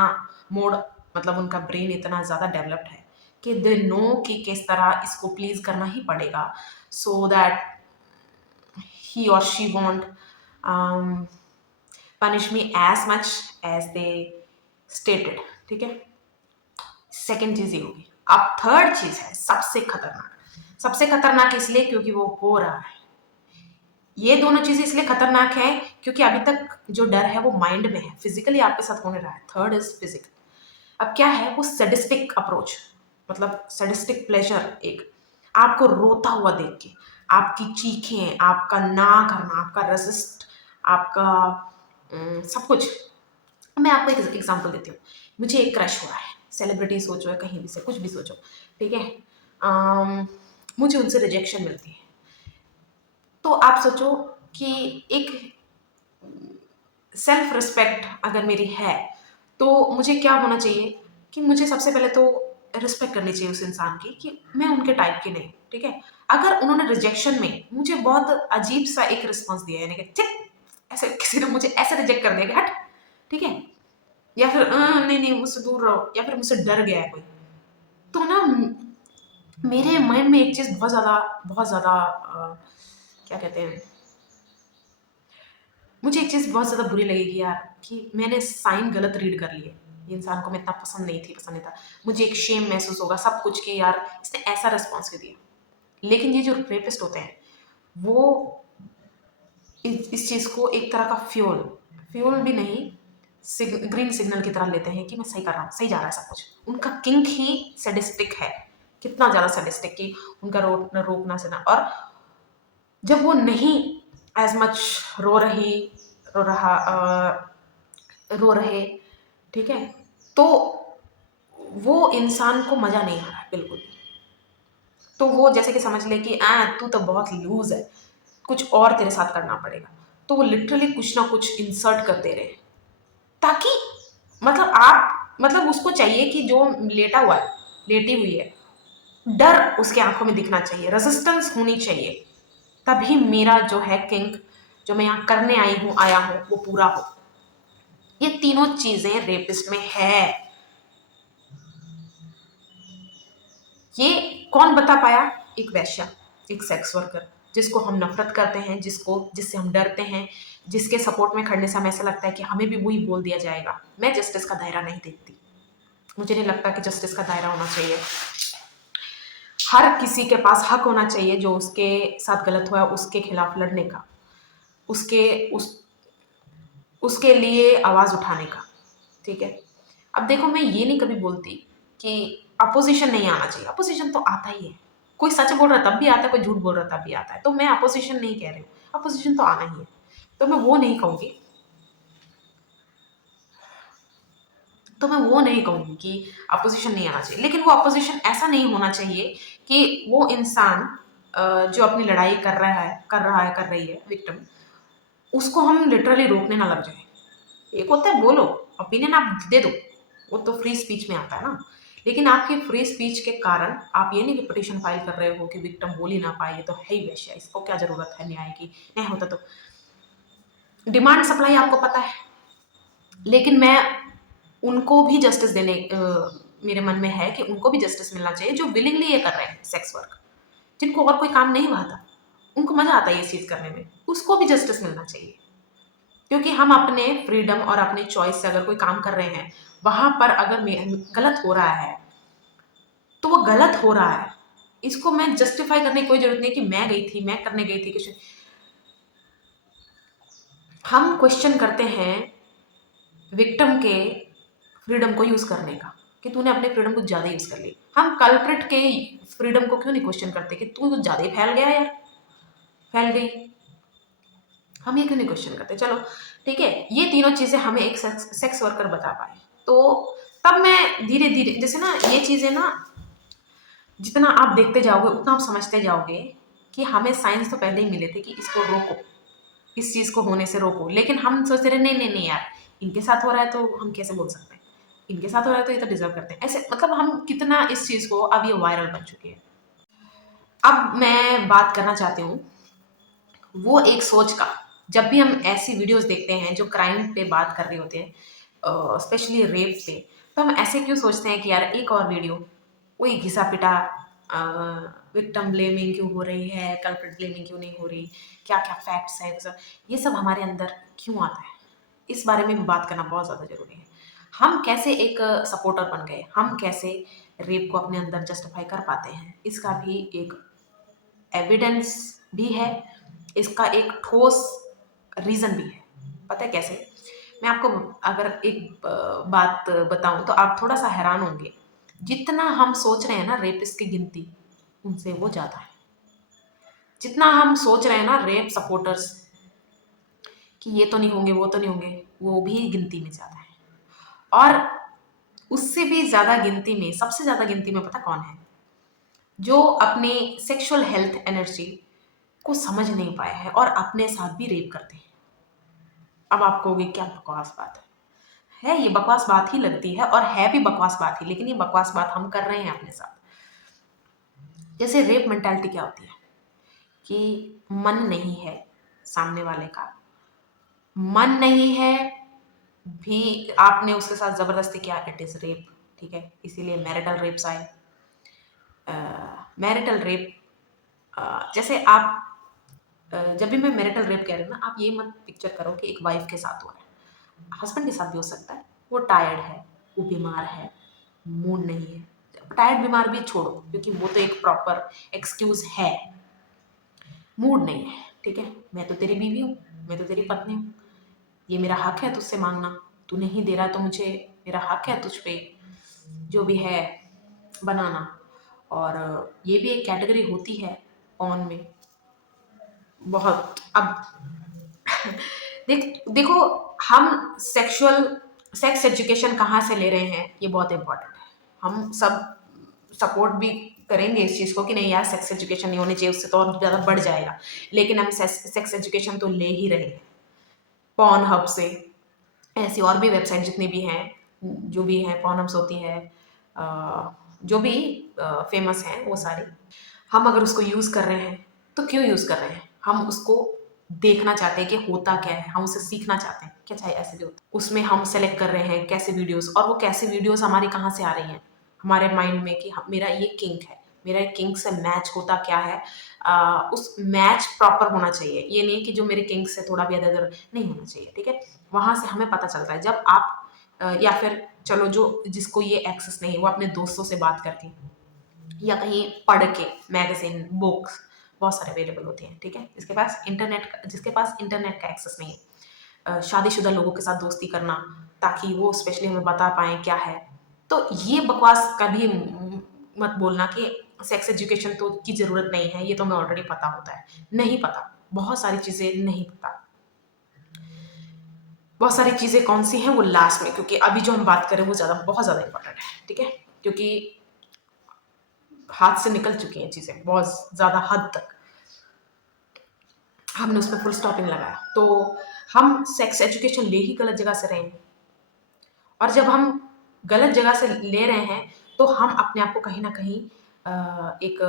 मोड, मतलब उनका ब्रेन इतना ज़्यादा डेवलप्ड है कि दे नो कि किस तरह इसको प्लीज करना ही पड़ेगा, so that he or she won't um, punish me as much as they stated। ठीक है, सेकेंड चीज ये होगी। अब थर्ड चीज है सबसे खतरनाक। सबसे खतरनाक इसलिए क्योंकि वो हो रहा है। ये दोनों चीजें इसलिए खतरनाक है क्योंकि अभी तक जो डर है वो माइंड में है, फिजिकली आपके साथ होने रहा है। Third is physical. अब क्या है वो सैडिस्टिक अप्रोच, मतलब सैडिस्टिक प्लेजर। एक आपको रोता हुआ देख के, आपकी चीखें, आपका ना करना, आपका रेजिस्ट, आपका सब कुछ। मैं आपको एक एग्जांपल देती हूँ। मुझे एक क्रश हो रहा है, सेलिब्रिटी सोचो या कहीं भी से कुछ भी सोचो, ठीक है। मुझे उनसे रिजेक्शन मिलती है, तो आप सोचो कि एक सेल्फ रिस्पेक्ट अगर मेरी है तो मुझे क्या होना चाहिए कि मुझे सबसे पहले तो रिस्पेक्ट करनी चाहिए उस इंसान की कि मैं उनके टाइप की नहीं। ठीक है, अगर उन्होंने रिजेक्शन में मुझे बहुत अजीब सा एक रिस्पॉन्स दिया है, यानी कि चिक ऐसे किसी ने मुझे ऐसे रिजेक्ट कर दिया कि हट, ठीक है, या फिर नहीं नहीं मुझसे दूर रहो, या फिर मुझसे डर गया है कोई, तो ना मेरे माइंड में एक चीज बहुत ज्यादा क्या कहते हैं, मुझे एक चीज़ बहुत ज़्यादा बुरी लगेगी यार कि मैंने साइन गलत रीड कर लिए, ये इंसान को मैं इतना पसंद नहीं था। मुझे एक शेम महसूस होगा सब कुछ कि यार इसने ऐसा रिस्पॉन्स क्यों दिया। लेकिन ये जो रेपिस्ट होते हैं वो इस चीज़ को एक तरह का फ्यूल, फ्यूल भी नहीं, ग्रीन सिग्नल की तरह लेते हैं कि मैं सही कर रहा हूँ, सही जा रहा है सब कुछ। उनका किंग ही सैडिस्टिक है, कितना ज़्यादा सैडिस्टिक कि उनका रोकना सना। और जब वो नहीं एज मच रो रहा रो रहे, ठीक है, तो वो इंसान को मजा नहीं आ रहा है बिल्कुल भी। तो वो जैसे कि समझ ले कि तू तो बहुत लूज है, कुछ और तेरे साथ करना पड़ेगा। तो वो लिटरली कुछ ना कुछ इंसर्ट कर दे रहे हैं ताकि, मतलब आप, मतलब उसको चाहिए कि जो लेटा हुआ है, लेटी हुई है, डर उसके आंखों में दिखना चाहिए, रेजिस्टेंस होनी चाहिए, तभी मेरा जो है किंग, जो मैं यहाँ करने आया हूँ वो पूरा हो। ये तीनों चीजें रेपिस्ट में है। ये कौन बता पाया? एक वैश्या, एक सेक्स वर्कर, जिसको हम नफरत करते हैं, जिससे हम डरते हैं, जिसके सपोर्ट में खड़ने से हमें ऐसा लगता है कि हमें भी वही बोल दिया जाएगा। मैं जस्टिस का दायरा नहीं देखती, मुझे नहीं लगता कि जस्टिस का दायरा होना चाहिए। हर किसी के पास हक होना चाहिए जो उसके साथ गलत हुआ उसके खिलाफ लड़ने का, उसके उस उसके लिए आवाज उठाने का। ठीक है, अब देखो मैं ये नहीं कभी बोलती कि अपोजिशन नहीं आना चाहिए, अपोजिशन तो आता ही है। कोई सच बोल रहा तब भी आता है, कोई झूठ बोल रहा तब भी आता है, तो मैं अपोजिशन नहीं कह रही हूँ, अपोजिशन तो आना ही है। तो मैं वो नहीं कहूंगी, तो मैं वो नहीं कहूंगी कि अपोजिशन नहीं आना चाहिए, लेकिन वो अपोजिशन ऐसा नहीं होना चाहिए कि वो इंसान जो अपनी लड़ाई कर रही है विक्टिम, उसको हम लिटरली रोकने ना लग जाए। एक होता है बोलो, ओपिनियन आप दे दो, वो तो फ्री स्पीच में आता है ना। लेकिन आपके फ्री स्पीच के कारण आप ये नहीं कि पिटिशन फाइल कर रहे हो कि विक्टिम बोल ही ना पाए, ये तो है ही वैश्या, इसको क्या जरूरत है न्याय की, नहीं होता तो। डिमांड सप्लाई आपको पता है, लेकिन मैं उनको भी जस्टिस मेरे मन में है कि उनको भी जस्टिस मिलना चाहिए जो विलिंगली ये कर रहे हैं सेक्स वर्क, जिनको और कोई काम नहीं भाता, उनको मजा आता है ये चीज करने में, उसको भी जस्टिस मिलना चाहिए। क्योंकि हम अपने फ्रीडम और अपने चॉइस से अगर कोई काम कर रहे हैं, वहां पर अगर गलत हो रहा है तो वो गलत हो रहा है, इसको मैं जस्टिफाई करने की कोई जरूरत नहीं कि मैं गई थी, मैं करने गई थी कुछ। हम क्वेश्चन करते हैं विक्टिम के फ्रीडम को यूज करने का कि तूने अपने फ्रीडम को ज्यादा यूज कर ली। हम कल्प्रिट के फ्रीडम को क्यों नहीं क्वेश्चन करते कि तू तो ज्यादा ही फैल गया यार, फैल गई। हम ये क्यों नहीं क्वेश्चन करते? चलो ठीक है, ये तीनों चीजें हमें एक सेक्स वर्कर बता पाए, तो तब मैं धीरे धीरे, जैसे ना ये चीजें ना, जितना आप देखते जाओगे उतना आप समझते जाओगे कि हमें साइंस तो पहले ही मिले थे कि इसको रोको, इस चीज को होने से रोको। लेकिन हम सोचते रहे नहीं नहीं नहीं यार, इनके साथ हो रहा है तो हम कैसे बोल सकते हैं, इनके साथ हो रहा है तो ये तो डिजर्व करते हैं, ऐसे मतलब हम कितना इस चीज को, अब ये वायरल बन चुकी है। अब मैं बात करना चाहती हूँ वो एक सोच का जब भी हम ऐसी वीडियोस देखते हैं जो क्राइम पे बात कर रहे होते हैं, स्पेशली रेप पे, तो हम ऐसे क्यों सोचते हैं कि यार एक और वीडियो, वही घिसा पिटा, विक्टिम ब्लेमिंग क्यों हो रही है, कल्प्रिट ब्लेमिंग क्यों नहीं हो रही, क्या क्या फैक्ट्स हैं, ये सब हमारे अंदर क्यों आता है। इस बारे में भी बात करना बहुत ज़्यादा ज़रूरी है। हम कैसे एक सपोर्टर बन गए, हम कैसे रेप को अपने अंदर जस्टिफाई कर पाते हैं, इसका भी एक एविडेंस भी है, इसका एक ठोस रीज़न भी है। पता है कैसे? मैं आपको अगर एक बात बताऊँ तो आप थोड़ा-सा हैरान होंगे। जितना हम सोच रहे हैं ना रेपिस्ट की गिनती, उनसे वो ज़्यादा है। जितना हम सोच रहे हैं ना रेप सपोर्टर्स कि ये तो नहीं होंगे, वो तो नहीं होंगे, वो भी गिनती में ज़्यादा है। और उससे भी ज़्यादा गिनती में, सबसे ज़्यादा गिनती में पता कौन है? जो अपने सेक्सुअल हेल्थ एनर्जी को समझ नहीं पाए हैं और अपने साथ भी रेप करते हैं। अब आप कहोगे क्या बकवास बात है, ये बकवास बात ही लगती है और है भी बकवास बात ही, लेकिन ये बकवास बात हम कर रहे हैं अपने साथ। जैसे रेप मेंटालिटी क्या होती है कि मन नहीं है सामने वाले का, मन नहीं है भी, आपने उसके साथ जबरदस्ती किया, इट इज रेप। ठीक है, इसीलिए मैरिटल रेप्स आए। मैरिटल रेप, जैसे आप जब भी मैं मैरिटल रेप कह रही हूँ ना, आप ये मत पिक्चर करो कि एक वाइफ के साथ हो रहा है, हस्बैंड के साथ भी हो सकता है। वो टायर्ड है, वो बीमार है, मूड नहीं है। टायर्ड बीमार भी छोड़ो, क्योंकि वो तो एक प्रॉपर एक्सक्यूज है। मूड नहीं है, ठीक है, मैं तो तेरी बीवी हूँ, मैं तो तेरी पत्नी हूँ, ये मेरा हक है तुझसे मांगना, तू नहीं दे रहा तो मुझे, मेरा हक है तुझ पे जो भी है बनाना। और ये भी एक कैटेगरी होती है पॉर्न में बहुत। अब देखो, हम सेक्स एजुकेशन कहाँ से ले रहे हैं, ये बहुत इंपॉर्टेंट है। हम सब सपोर्ट भी करेंगे इस चीज़ को कि नहीं यार सेक्स एजुकेशन नहीं होनी चाहिए, उससे तो और ज़्यादा बढ़ जाएगा, लेकिन हम सेक्स एजुकेशन तो ले ही रहे हैं पॉर्न हब से। ऐसी और भी वेबसाइट जितनी भी हैं, जो भी हैं, पॉर्न हब्स होती है, जो भी फेमस हैं वो सारी, हम अगर उसको यूज़ कर रहे हैं तो क्यों यूज़ कर रहे हैं? हम उसको देखना चाहते हैं कि होता क्या है, हम उससे सीखना चाहते हैं, क्या चाहे ऐसे भी होता है। उसमें हम सेलेक्ट कर रहे हैं कैसे वीडियोस, और वो कैसे वीडियोस हमारी कहाँ से आ रही हैं, हमारे माइंड में कि मेरा ये किंक है, मेरा किंक से मैच होता क्या है। उस मैच प्रॉपर होना चाहिए, ये नहीं कि जो मेरे किंक से थोड़ा भी इधर उधर नहीं होना चाहिए। ठीक है, वहां से हमें पता चलता है जब आप या फिर चलो जो जिसको ये एक्सेस नहीं है वो अपने दोस्तों से बात करके या कहीं पढ़ के, मैगजीन, बुक्स बहुत सारे अवेलेबल होते हैं। ठीक है, जिसके पास इंटरनेट का एक्सेस नहीं है, शादीशुदा लोगों के साथ दोस्ती करना ताकि वो स्पेशली हमें बता पाएँ क्या है। तो ये बकवास कभी मत बोलना कि सेक्स एजुकेशन तो की ज़रूरत नहीं है, ये तो हमें ऑलरेडी पता होता है। नहीं पता, बहुत सारी चीज़ें नहीं पता। बहुत सारी चीज़ें कौन-सी हैं वो लास्ट में, क्योंकि अभी जो हम बात कर रहे हैं वो बहुत ज़्यादा इम्पोर्टेंट है। ठीक है? क्योंकि हाथ से निकल चुकी हैं चीज़ें बहुत ज़्यादा हद तक। हमने उसमें फुल स्टॉप नहीं लगाया। तो हम सेक्स एजुकेशन ले ही गलत जगह से रहे हैं, और जब हम गलत जगह से ले रहे हैं तो हम अपने आप को कहीं न कहीं एक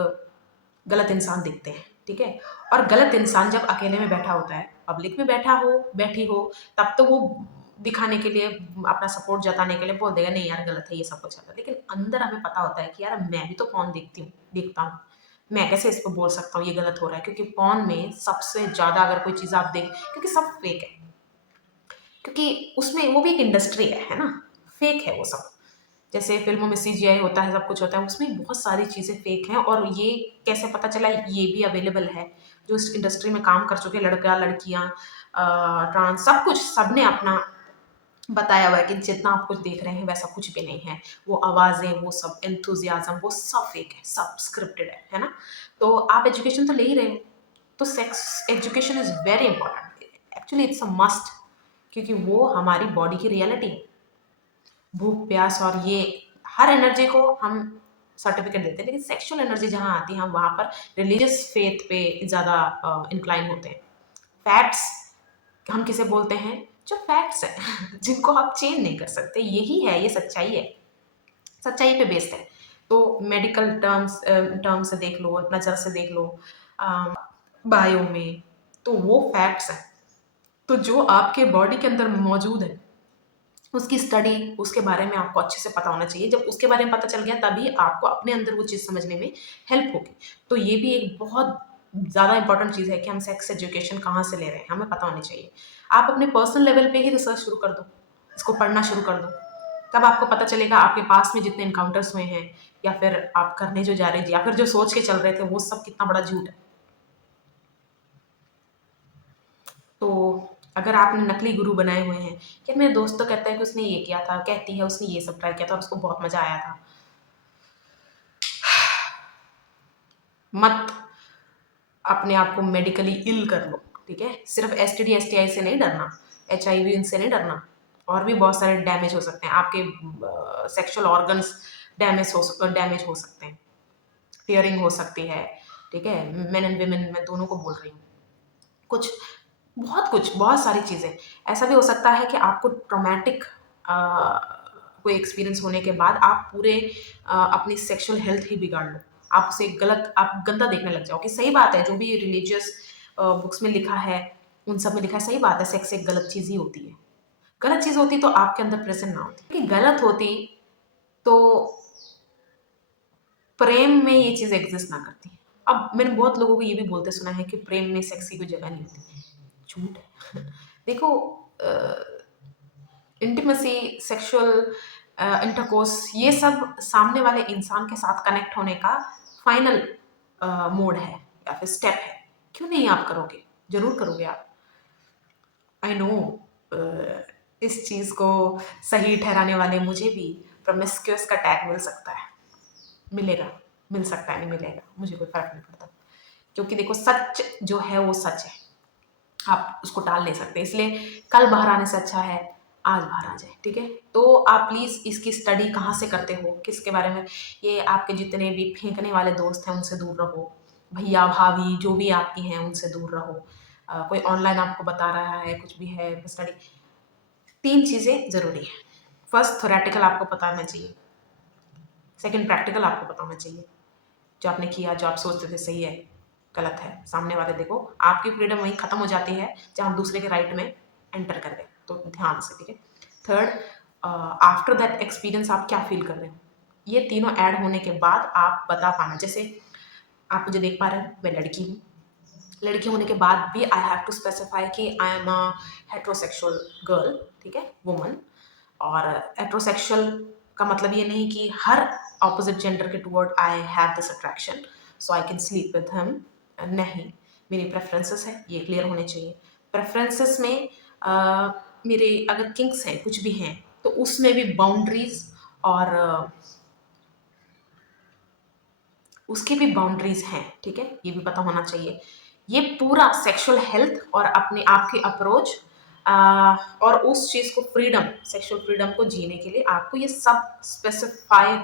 गलत इंसान दिखते हैं। ठीक है? और गलत इंसान जब अकेले में बैठा होता है, पब्लिक में बैठी हो, तब तो वो दिखाने के लिए, अपना सपोर्ट जताने के लिए बोल देगा नहीं यार गलत है, ये सब कुछ है। लेकिन अंदर हमें पता होता है कि यार मैं भी तो पॉर्न देखता हूँ। मैं कैसे इसको बोल सकता हूँ ये गलत हो रहा है? क्योंकि पॉर्न में सबसे ज़्यादा अगर कोई चीज़ आप देख, क्योंकि सब फेक है। क्योंकि उसमें वो भी एक इंडस्ट्री है ना? फेक है वो सब। जैसे फ़िल्मों में सीजीआई होता है, सब कुछ होता है, उसमें बहुत सारी चीज़ें फेक हैं। और ये कैसे पता चला, ये भी अवेलेबल है, जो इस इंडस्ट्री में काम कर चुके लड़का-लड़कियाँ, ट्रांस, सब कुछ, सबने अपना बताया हुआ है कि जितना आप कुछ देख रहे हैं वैसा कुछ भी नहीं है। वो आवाज़ें, वो सब एंथुसियाज़्म, वो सब फेक है, सब स्क्रिप्टेड है ना? तो आप एजुकेशन तो ले ही रहे हो, तो sex education is very important. Actually it's a must, क्योंकि वो हमारी बॉडी की रियलिटी है। भूख, प्यास और ये हर एनर्जी को हम सर्टिफ़िकेट देते हैं, लेकिन सेक्सुअल एनर्जी जहाँ आती है, हम वहाँ पर रिलीजियस फ़ेथ पे ज़्यादा इंक्लाइन होते हैं। फैक्ट्स हम किसे बोलते हैं? जो फैक्ट्स हैं जिनको आप चेंज नहीं कर सकते, यही है, ये सच्चाई है। सच्चाई पे बेस्ड है। तो मेडिकल टर्म्स से देख लो, नज़र से देख लो, बायो में, तो वो फैक्ट्स हैं। तो जो आपके बॉडी के अंदर मौजूद है उसकी स्टडी, उसके बारे में आपको अच्छे से पता होना चाहिए। जब उसके बारे में पता चल गया तभी आपको अपने अंदर वो चीज़ समझने में हेल्प होगी। तो ये भी एक बहुत ज़्यादा इंपॉर्टेंट चीज़ है कि हम सेक्स एजुकेशन कहाँ से ले रहे हैं, हमें पता होनी चाहिए। आप अपने पर्सनल लेवल पे ही रिसर्च शुरू कर दो, इसको पढ़ना शुरू कर दो, तब आपको पता चलेगा आपके पास में जितने एनकाउंटर्स हुए हैं या फिर आप करने जो जा रहे थे या फिर जो सोच के चल रहे थे वो सब कितना बड़ा झूठ है। तो अगर आपने नकली गुरु बनाए हुए हैं कि मेरे दोस्त तो कहता है कि उसने ये किया था, कहती है उसने ये सब ट्राई किया था और उसको बहुत मजा आया था, मत अपने आप को मेडिकली इल कर लो। ठीक है, सिर्फ एसटीडी एसटीआई से नहीं डरना, एचआईवी इनसे नहीं डरना, और भी बहुत सारे डैमेज हो सकते हैं आपके, सेक्सुअल ऑर्गन्स डैमेज हो सकते हैं, टीयरिंग हो सकती है। ठीक है, मेन एंड वेमेन मैं दोनों को बोल रही हूँ। कुछ कुछ बहुत सारी चीज़ें, ऐसा भी हो सकता है कि आपको ट्रॉमेटिक कोई एक्सपीरियंस होने के बाद आप पूरे अपनी सेक्सुअल हेल्थ ही बिगाड़ लो, आप उसे गलत, आप गंदा देखने लग जाओ कि सही बात है, जो भी रिलीजियस बुक्स में लिखा है उन सब में लिखा है, सही बात है, सेक्स एक गलत चीज़ ही होती है। गलत चीज़ होती तो आपके अंदर प्रेजेंट ना होती, कि गलत होती तो प्रेम में ये चीज़ एग्जिस्ट ना करती। अब मैंने बहुत लोगों को ये भी बोलते सुना है कि प्रेम में सेक्स की कोई जगह नहीं होती, झूठ है। देखो, इंटीमेसी, सेक्सुअल इंटरकोर्स, ये सब सामने वाले इंसान के साथ कनेक्ट होने का फाइनल मोड है या फिर स्टेप है। क्यों नहीं आप करोगे, जरूर करोगे आप। आई नो इस चीज़ को सही ठहराने वाले मुझे भी प्रोमिस्क्यूअस का टैग मिल सकता है, मिलेगा, मिल सकता है, नहीं मिलेगा, मुझे कोई फर्क नहीं पड़ता, क्योंकि देखो सच जो है वो सच है, आप उसको टाल नहीं सकते। इसलिए कल बाहर आने से अच्छा है आज बाहर आ जाए। ठीक है, तो आप प्लीज़ इसकी स्टडी कहाँ से करते हो, किसके बारे में, ये आपके जितने भी फेंकने वाले दोस्त हैं उनसे दूर रहो, भैया भाभी जो भी आपकी हैं उनसे दूर रहो। कोई ऑनलाइन आपको बता रहा है कुछ भी है स्टडी, तीन चीज़ें ज़रूरी है। फर्स्ट, थोरेटिकल आपको पता होना चाहिए। सेकंड, प्रैक्टिकल आपको पता होना चाहिए, जो आपने किया, जो आप सोचते थे सही है, गलत है, सामने वाले देखो, आपकी फ्रीडम वहीं खत्म हो जाती है जहाँ आप दूसरे के राइट में एंटर कर गए, तो ध्यान से। ठीक है, थर्ड, आफ्टर दैट एक्सपीरियंस आप क्या फील कर रहे हो, ये तीनों ऐड होने के बाद आप बता पाना। जैसे आप मुझे देख पा रहे हैं, मैं लड़की हूँ, लड़की होने के बाद भी आई हैव टू स्पेसिफाई कि I am a heterosexual girl, ठीक है, वुमन। और हेट्रोसेक्सुअल का मतलब ये नहीं कि हर ऑपोजिट जेंडर के toward I have this attraction so I can sleep with him, नहीं, मेरी प्रेफरेंसेस है, ये क्लियर होने चाहिए। प्रेफरेंसेस में मेरे अगर किंक्स हैं, कुछ भी हैं, तो उसमें भी बाउंड्रीज और उसकी भी बाउंड्रीज हैं। ठीक है, ये भी पता होना चाहिए। ये पूरा सेक्सुअल हेल्थ और अपने आप की अप्रोच और उस चीज़ को, फ्रीडम, सेक्सुअल फ्रीडम को जीने के लिए आपको ये सब स्पेसिफाइड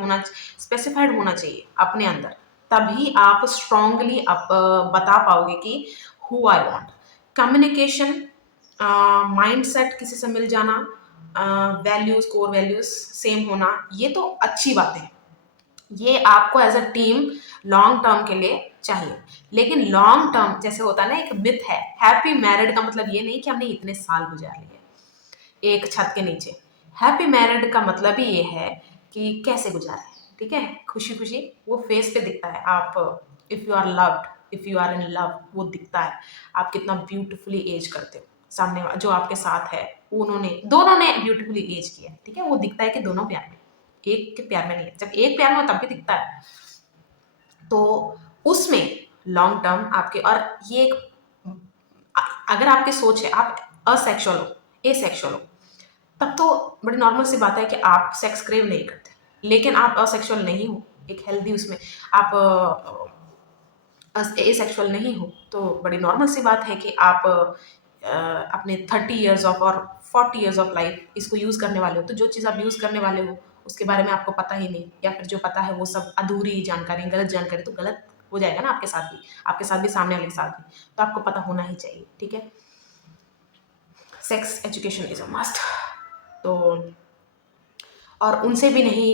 होना चाहिए अपने अंदर, तभी आप स्ट्रांगली बता पाओगे कि who I want. Communication, mindset किसी से मिल जाना, वैल्यूज, कोर वैल्यूज सेम होना, ये तो अच्छी बातें हैं, ये आपको as a team long term के लिए चाहिए। लेकिन लॉन्ग टर्म जैसे होता है ना, एक मिथ है, हैप्पी मैरिड का मतलब ये नहीं कि हमने इतने साल गुजार लिए एक छत के नीचे। हैप्पी मैरिड का मतलब ही ये है कि कैसे गुजारे। ठीक है, खुशी खुशी वो फेस पे दिखता है, आप if you are loved, if you are in love, वो दिखता है, आप कितना ब्यूटीफुली एज करते हो, सामने जो आपके साथ है उन्होंने, दोनों ने ब्यूटीफुली एज किया है। ठीक है, वो दिखता है कि दोनों प्यार में, एक के प्यार में नहीं है, जब एक प्यार में हो तब भी दिखता है। तो उसमें लॉन्ग टर्म आपके, और ये एक, अगर आपकी सोच है आप असेक्सुअल हो, एसेक्सुअल हो, तब तो बड़ी नॉर्मल सी बात है कि आप सेक्स क्रेव नहीं करते। लेकिन आप असेक्सुअल नहीं हो, एक हेल्दी उसमें आप एसेक्सुअल नहीं हो, तो बड़ी नॉर्मल सी बात है कि आप अपने 30 ईयर्स ऑफ और 40 ईयर्स ऑफ लाइफ इसको यूज़ करने वाले हो। तो जो चीज़ आप यूज़ करने वाले हो उसके बारे में आपको पता ही नहीं, या फिर जो पता है वो सब अधूरी जानकारी, गलत जानकारी, तो गलत हो जाएगा ना आपके साथ भी, आपके साथ भी, सामने वाले के साथ भी। तो आपको पता होना ही चाहिए। ठीक है, sex education is a must. तो और उनसे भी नहीं,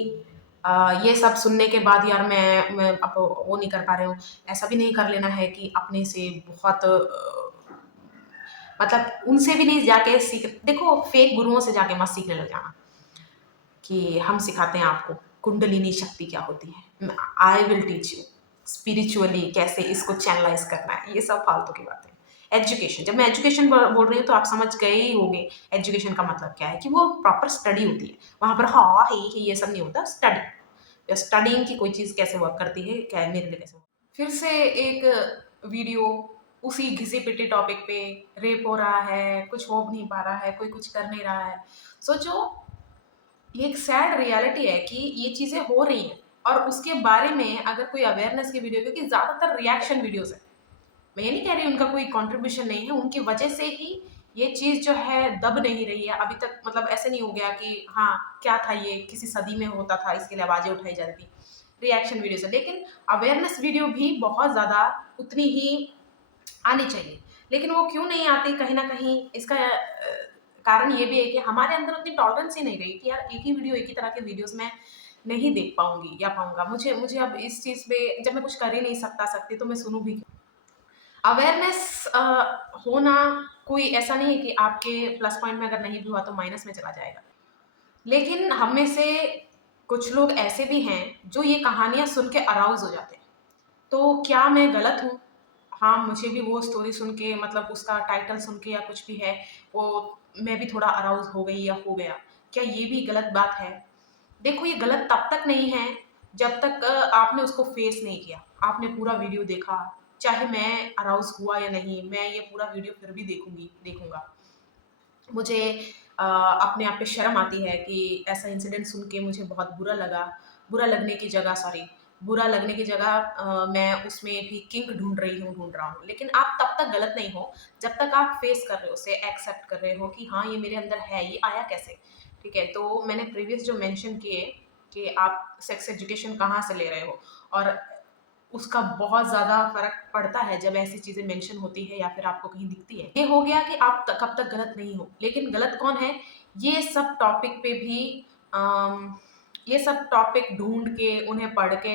ये सब सुनने के बाद यार मैं अब वो नहीं कर पा रही हूँ, ऐसा भी नहीं कर लेना है कि अपने से बहुत मतलब उनसे भी नहीं जाके सीख, देखो फेक गुरुओं से जाके मत सीखने लग जाना कि हम सिखाते हैं आपको कुंडलिनी शक्ति क्या होती है, I will teach you spiritually कैसे इसको चैनलाइज करना है, ये सब फालतू की बातें। एजुकेशन, जब मैं एजुकेशन बोल रही हूँ तो आप समझ गए ही होंगे एजुकेशन का मतलब क्या है, कि वो प्रॉपर स्टडी होती है वहां पर। हाँ ही ये सब नहीं होता, स्टडी, स्टडिंग की कोई चीज कैसे वर्क करती है, क्या मेरे लिए कैसे work। फिर से एक वीडियो उसी घिसे पिटे टॉपिक पे, रेप हो रहा है, कुछ हो नहीं पा रहा है, कोई कुछ कर नहीं रहा है। सोचो, ये एक सैड रियलिटी है कि ये चीजें हो रही हैं, और उसके बारे में अगर कोई अवेयरनेस की वीडियो, क्योंकि ज्यादातर रिएक्शन वीडियोस है, मैं ये नहीं कह रही उनका कोई कंट्रीब्यूशन नहीं है, उनकी वजह से ही ये चीज जो है दब नहीं रही है अभी तक। मतलब ऐसे नहीं हो गया कि हाँ क्या था, ये किसी सदी में होता था इसके लिए आवाजें उठाई जाती थी, रिएक्शन वीडियो से। लेकिन अवेयरनेस वीडियो भी बहुत ज्यादा उतनी ही आनी चाहिए, लेकिन वो क्यों नहीं आती, कहीं ना कहीं इसका कारण ये भी है कि हमारे अंदर उतनी टॉलरेंस ही नहीं रही कि यार एक ही वीडियो, एक ही तरह के वीडियोस में नहीं देख पाऊंगी या पाऊंगा। मुझे मुझे अब इस चीज पे, जब मैं कुछ कर ही नहीं सकती तो मैं सुनूं भी क्यों। अवेयरनेस होना कोई ऐसा नहीं है कि आपके प्लस पॉइंट में अगर नहीं भी हुआ तो माइनस में चला जाएगा। लेकिन हम में से कुछ लोग ऐसे भी हैं जो ये कहानियां सुन के अराउज हो जाते हैं। तो क्या मैं गलत हूँ? हाँ, मुझे भी वो स्टोरी सुन के, मतलब उसका टाइटल सुन के या कुछ भी है, वो मैं भी थोड़ा अराउज हो गई या हो गया। क्या ये भी गलत बात है? देखो, ये गलत तब तक नहीं है जब तक आपने उसको फेस नहीं किया, आपने पूरा वीडियो देखा। चाहे मैं अराउज हुआ या नहीं, मैं ये पूरा वीडियो फिर भी देखूंगा। मुझे अपने आप पे शर्म आती है कि ऐसा इंसिडेंट सुन के मुझे बहुत बुरा लगा। बुरा लगने की जगह, सॉरी, बुरा लगने की जगह मैं उसमें भी किंग ढूंढ रहा हूँ। लेकिन आप तब तक गलत नहीं हो जब तक आप फेस कर रहे हो, उसे एक्सेप्ट कर रहे हो कि हाँ ये मेरे अंदर है, ये आया कैसे। ठीक है, तो मैंने प्रीवियस जो मेंशन किए कि आप सेक्स एजुकेशन कहाँ से ले रहे हो, और उसका बहुत ज़्यादा फ़र्क पड़ता है जब ऐसी चीज़ें मेंशन होती है या फिर आपको कहीं दिखती है। ये हो गया कि आप कब तक गलत नहीं हो, लेकिन गलत कौन है? ये सब टॉपिक पे भी ये सब टॉपिक ढूंढ के, उन्हें पढ़ के,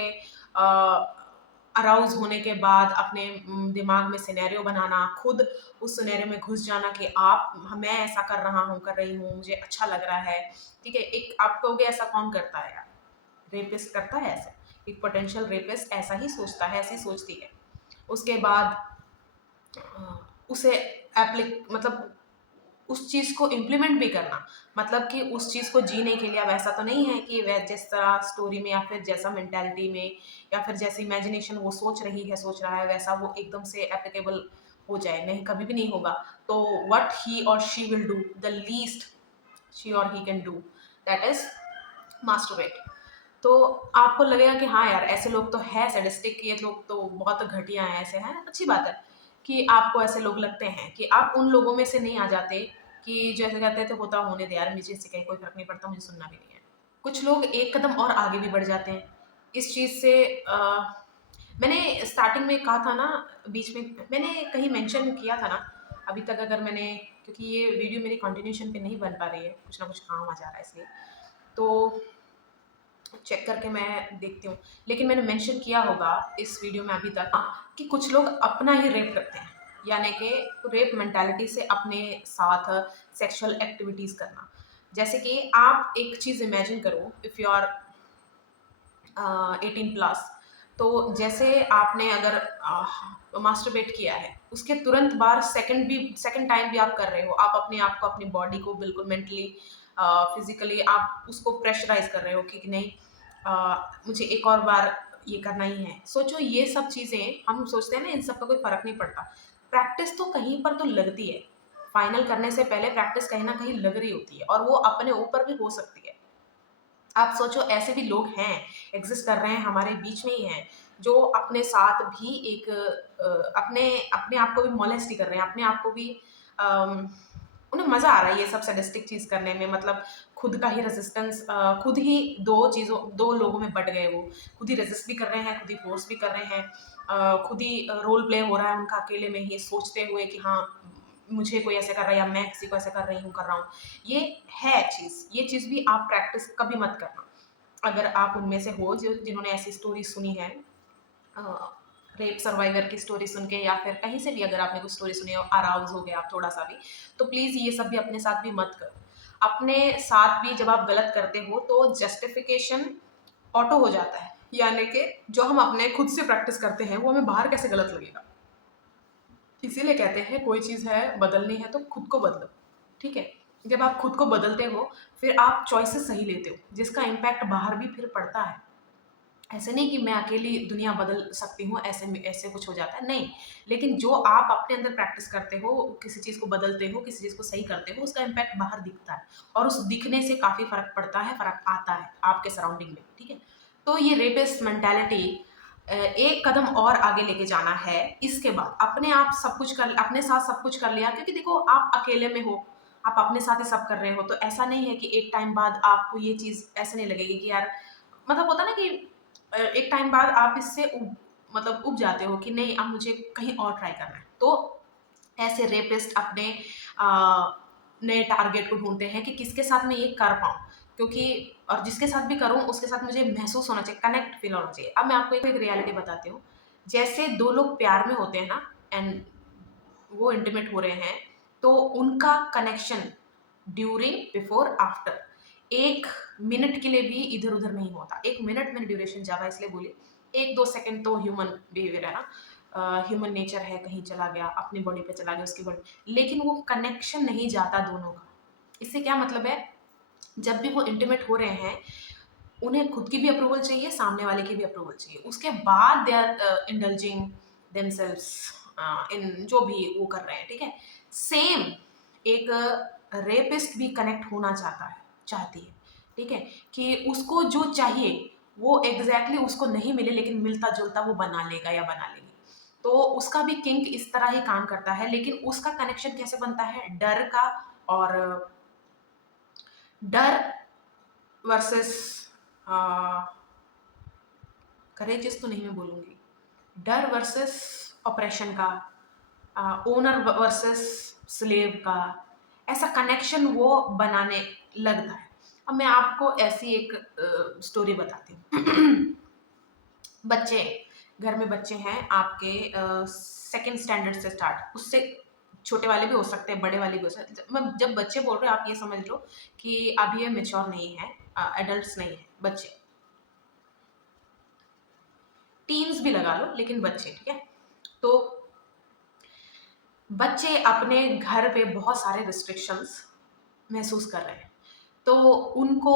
अराउज होने के बाद अपने दिमाग में सिनेरियो बनाना, खुद उस सिनेरियो में घुस जाना कि आप, मैं ऐसा कर रही हूँ, मुझे अच्छा लग रहा है। ठीक है, एक आप कहोगे ऐसा कौन करता है यार? रेपिस्ट करता है ऐसा, एक पोटेंशियल रेपिस्ट ऐसा ही सोचता है, ऐसी सोचती है। उसके बाद उसे एप्लिक, मतलब उस चीज को इम्प्लीमेंट भी करना, मतलब कि उस चीज को जीने के लिए। अब ऐसा तो नहीं है कि वह जिस तरह स्टोरी में या फिर जैसा मेंटालिटी में या फिर जैसी इमेजिनेशन वो सोच रहा है वैसा वो एकदम से एप्लीकेबल हो जाए, नहीं, कभी भी नहीं होगा। तो व्हाट ही और she will do, the least she और he can do, that is masturbate. तो आपको लगेगा कि हाँ यार, ऐसे लोग तो है सैडिस्टिक, ये लोग तो बहुत घटिया हैं, ऐसे हैं, अच्छी बात है कि आपको ऐसे लोग लगते हैं, कि आप उन लोगों में से नहीं आ जाते कि जैसे कहते थे होता होने दे यार, मुझे इससे कहीं कोई फर्क नहीं पड़ता, मुझे सुनना भी नहीं है। कुछ लोग एक कदम और आगे भी बढ़ जाते हैं इस चीज़ से। मैंने स्टार्टिंग में कहा था ना, बीच में मैंने कहीं मेंशन किया था ना, अभी तक अगर मैंने, क्योंकि ये वीडियो मेरी कंटिन्यूशन पे नहीं बन पा रही है, कुछ ना कुछ काम आ जा रहा है इसलिए, तो चेक करके मैं देखती हूँ। लेकिन मैंने मेंशन किया होगा इस वीडियो में अभी तक, कि कुछ लोग अपना ही रेप करते हैं, यानी कि रेप मेंटालिटी से अपने साथ सेक्सुअल एक्टिविटीज करना। जैसे कि आप एक चीज इमेजिन करो, इफ यू आर 18+, तो जैसे आपने अगर मास्टरबेट किया है, उसके तुरंत बाद सेकंड टाइम भी आप कर रहे हो, आप अपने आप को, अपनी बॉडी को बिल्कुल मेंटली, फिजिकली आप उसको प्रेशराइज कर रहे हो कि नहीं, मुझे एक और बार ये करना ही है। सोचो, ये सब चीज़ें हम सोचते हैं ना, इन सब का कोई फर्क नहीं पड़ता। प्रैक्टिस तो कहीं पर तो लगती है, फाइनल करने से पहले प्रैक्टिस कहीं ना कहीं लग रही होती है, और वो अपने ऊपर भी हो सकती है। आप सोचो, ऐसे भी लोग हैं, एग्जिस्ट कर रहे हैं, हमारे बीच में ही हैं, जो अपने साथ भी एक अपने अपने आप को भी मोलेस्ट कर रहे हैं, अपने आप को भी अम, उन्हें मजा आ रहा है ये सब सैडिस्टिक चीज करने में। मतलब खुद का ही रेजिस्टेंस, खुद ही दो लोगों में बट गए, वो खुद ही रेजिस्ट भी कर रहे हैं, खुद ही फोर्स भी कर रहे हैं, खुद ही रोल प्ले हो रहा है उनका अकेले में ही, सोचते हुए कि हाँ मुझे कोई ऐसे कर रहा है या मैं किसी को ऐसे कर रहा हूँ। ये है चीज़, ये चीज़ भी आप प्रैक्टिस कभी मत करना। अगर आप उनमें से हो जो जिन्होंने ऐसी स्टोरी सुनी है, रेप सर्वाइवर की स्टोरी सुन के या फिर कहीं से भी अगर आपने कुछ स्टोरी सुनी हो, अराउज हो गए आप थोड़ा सा भी, तो प्लीज़ ये सब भी अपने साथ भी मत करो। अपने साथ भी जब आप गलत करते हो तो जस्टिफिकेशन ऑटो हो जाता है, यानी कि जो हम अपने खुद से प्रैक्टिस करते हैं वो हमें बाहर कैसे गलत लगेगा। इसीलिए कहते हैं कोई चीज़ है बदलनी है तो खुद को बदलो, ठीक है। जब आप खुद को बदलते हो फिर आप चॉइसेस सही लेते हो जिसका इम्पैक्ट बाहर भी फिर पड़ता है। ऐसे नहीं कि मैं अकेली दुनिया बदल सकती हूँ, ऐसे में ऐसे कुछ हो जाता है, नहीं। लेकिन जो आप अपने अंदर प्रैक्टिस करते हो, किसी चीज़ को बदलते हो, किसी चीज़ को सही करते हो, उसका इम्पैक्ट बाहर दिखता है और उस दिखने से काफ़ी फ़र्क पड़ता है, फ़र्क आता है आपके सराउंडिंग में, ठीक है। तो ये रेपिस्ट मेंटालिटी एक कदम और आगे लेके जाना है। इसके बाद अपने साथ सब कुछ कर लिया, क्योंकि देखो आप अकेले में हो, आप अपने साथ ही सब कर रहे हो, तो ऐसा नहीं है कि एक टाइम बाद आपको ये चीज़ ऐसे नहीं लगेगी कि यार, मतलब होता है ना कि एक टाइम बाद आप इससे उब जाते हो कि नहीं, अब मुझे कहीं और ट्राई करना है। तो ऐसे रेपिस्ट अपने नए टारगेट को ढूंढते हैं कि किसके साथ मैं ये कर पाऊँ, क्योंकि और जिसके साथ भी करूँ उसके साथ मुझे महसूस होना चाहिए, कनेक्ट फील होना चाहिए। अब मैं आपको एक रियलिटी बताती हूँ। जैसे दो लोग प्यार में होते हैं ना, एंड वो इंटीमेट हो रहे हैं, तो उनका connection during, before, after 1 minute के लिए भी इधर उधर नहीं होता। 1 मिनट मैंने ड्यूरेशन ज़्यादा इसलिए बोली, 1-2 सेकंड तो ह्यूमन बिहेवियर है ना, ह्यूमन नेचर है, कहीं चला गया, अपनी बॉडी पे चला गया, उसकी बॉडी, लेकिन वो कनेक्शन नहीं जाता दोनों का। इससे क्या मतलब है, जब भी वो इंटीमेट हो रहे हैं, उन्हें खुद की भी अप्रूवल चाहिए, सामने वाले की भी अप्रूवल चाहिए, उसके बाद they are indulging themselves in जो भी वो कर रहे हैं, ठीक है। सेम एक रेपिस्ट भी कनेक्ट होना चाहती है, ठीक है, कि उसको जो चाहिए वो एग्जैक्टली उसको नहीं मिले, लेकिन मिलता जुलता वो बना लेगा या बना लेगी। तो उसका भी किंक इस तरह ही काम करता है, लेकिन उसका कनेक्शन कैसे बनता है, डर का, और डर वर्सेस करेजियस तो नहीं मैं बोलूँगी, डर वर्सेस ऑपरेशन का, ओनर वर्सेस स्लेव का, ऐसा कनेक्शन वो बनाने लगता है। अब मैं आपको ऐसी एक स्टोरी बताती हूँ। बच्चे, घर में बच्चे हैं आपके, सेकंड स्टैंडर्ड से स्टार्ट, उससे छोटे वाले भी हो सकते हैं, बड़े वाले भी हो सकते हैं। मैं जब बच्चे बोल रहे हो, आप ये समझ लो कि अभी ये मेच्योर नहीं है, एडल्ट्स नहीं है, बच्चे, टीन्स भी लगा लो, लेकिन बच्चे, ठीक है। तो बच्चे अपने घर पे बहुत सारे रिस्ट्रिक्शंस महसूस कर रहे हैं, तो उनको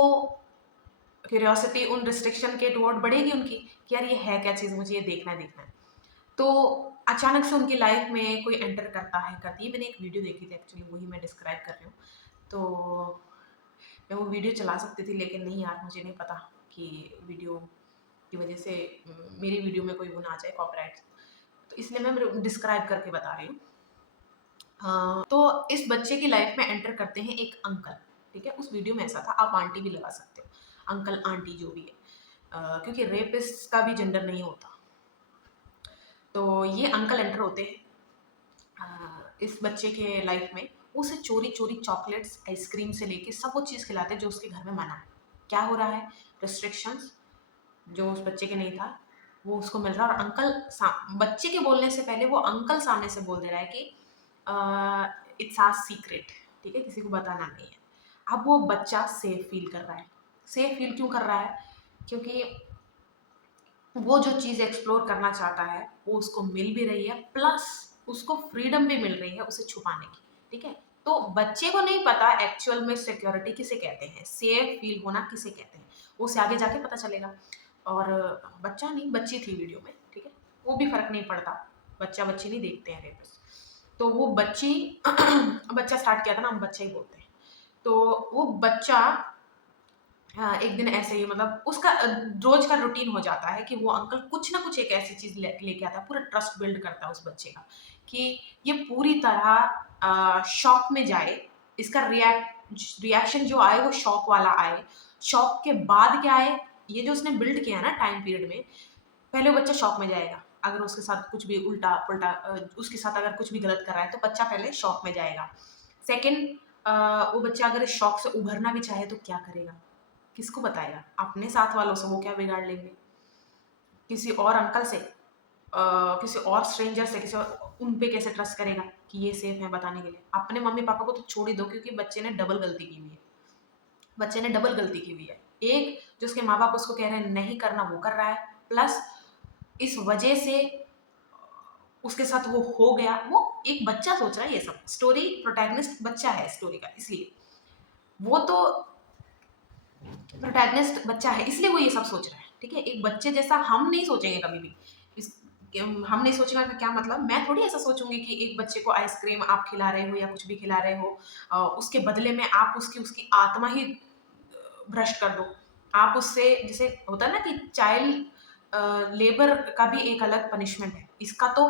क्यूरियोसिटी उन रिस्ट्रिक्शन के टुवर्ड बढ़ेगी उनकी, कि यार ये है क्या चीज़, मुझे ये देखना है। तो अचानक से उनकी लाइफ में कोई एंटर करती है। मैंने एक वीडियो देखी थी एक्चुअली, वही मैं डिस्क्राइब कर रही हूँ। तो मैं वो वीडियो चला सकती थी, लेकिन नहीं यार, मुझे नहीं पता कि वीडियो की वजह से मेरी वीडियो में कोई वो ना आ जाए, कॉपीराइट, तो इसलिए मैं डिस्क्राइब करके बता रही हूँ। तो इस बच्चे की लाइफ में एंटर करते हैं एक अंकल, ठीक है। उस वीडियो में ऐसा था, आप आंटी भी लगा सकते हो, अंकल आंटी जो भी है, क्योंकि रेपिस्ट का भी जेंडर नहीं होता। तो ये अंकल एंटर होते हैं इस बच्चे के लाइफ में, उसे चोरी चोरी चॉकलेट्स, आइसक्रीम से लेके सब वो चीज़ खिलाते हैं जो उसके घर में मना है। क्या हो रहा है, रिस्ट्रिक्शंस जो उस बच्चे के नहीं था वो उसको मिल रहा है, और बच्चे के बोलने से पहले वो अंकल सामने से बोल दे रहा है कि इट्स आवर सीक्रेट, ठीक है, किसी को बताना नहीं है। अब वो बच्चा सेफ फील कर रहा है। सेफ फील क्यों कर रहा है, क्योंकि वो जो चीज़ एक्सप्लोर करना चाहता है वो उसको मिल भी रही है, प्लस उसको फ्रीडम भी मिल रही है उसे छुपाने की, ठीक है। तो बच्चे को नहीं पता एक्चुअल में सिक्योरिटी किसे कहते हैं, सेफ फील होना किसे कहते हैं, वो उसे आगे जाके पता चलेगा। और बच्चा नहीं, बच्ची थी वीडियो में, ठीक है, वो भी फर्क नहीं पड़ता, बच्चा बच्ची नहीं देखते हैं रेपिस्ट। तो वो बच्ची बच्चा स्टार्ट किया था ना, हम बच्चा ही बोलते हैं। तो वो बच्चा हाँ, एक दिन ऐसे ही, मतलब उसका रोज का रूटीन हो जाता है कि वो अंकल कुछ ना कुछ एक ऐसी चीज लेके आता है, पूरा ट्रस्ट बिल्ड करता है उस बच्चे का, कि ये पूरी तरह शॉक में जाए, इसका रिएक्शन जो आए वो शॉक वाला आए, शॉक के बाद क्या आए, ये जो उसने बिल्ड किया है ना टाइम पीरियड में, पहले वो बच्चा शॉक में जाएगा, अगर उसके साथ कुछ भी उल्टा पुल्टा उसके साथ अगर कुछ भी गलत कर रहा है तो बच्चा पहले शॉक में जाएगा। सेकेंड, वो बच्चा अगर इस शॉक से उभरना भी चाहे तो क्या करेगा, किसको बताएगा, अपने साथ वालों से वो क्या बिगाड़ लेंगे, किसी और अंकल से, किसी और स्ट्रेंजर से उन पे कैसे ट्रस्ट करेगा कि ये सेफ है बताने के लिए? अपने मम्मी पापा को तो छोड़ ही दो, क्योंकि बच्चे ने डबल गलती की हुई है। बच्चे ने डबल गलती की हुई है। एक, जो उसके माँ बाप उसको कह रहे हैं नहीं करना, वो कर रहा है, प्लस इस वजह से उसके साथ वो हो गया। वो एक बच्चा सोच रहा है ये सब, स्टोरी प्रोटैगनिस्ट बच्चा है स्टोरी का, इसलिए वो तो प्रोटैगनिस्ट बच्चा है, इसलिए वो ये सब सोच रहा है। ठीक है, एक बच्चे जैसा हम नहीं सोचेंगे कभी भी। इस हम नहीं सोचेंगे कि क्या मतलब, मैं थोड़ी ऐसा सोचूंगी कि एक बच्चे को आइसक्रीम आप खिला रहे हो या कुछ भी खिला रहे हो, उसके बदले में आप उसकी उसकी आत्मा ही भ्रष्ट कर दो। आप उससे, जैसे होता है ना कि चाइल्ड लेबर का भी एक अलग पनिशमेंट है, इसका तो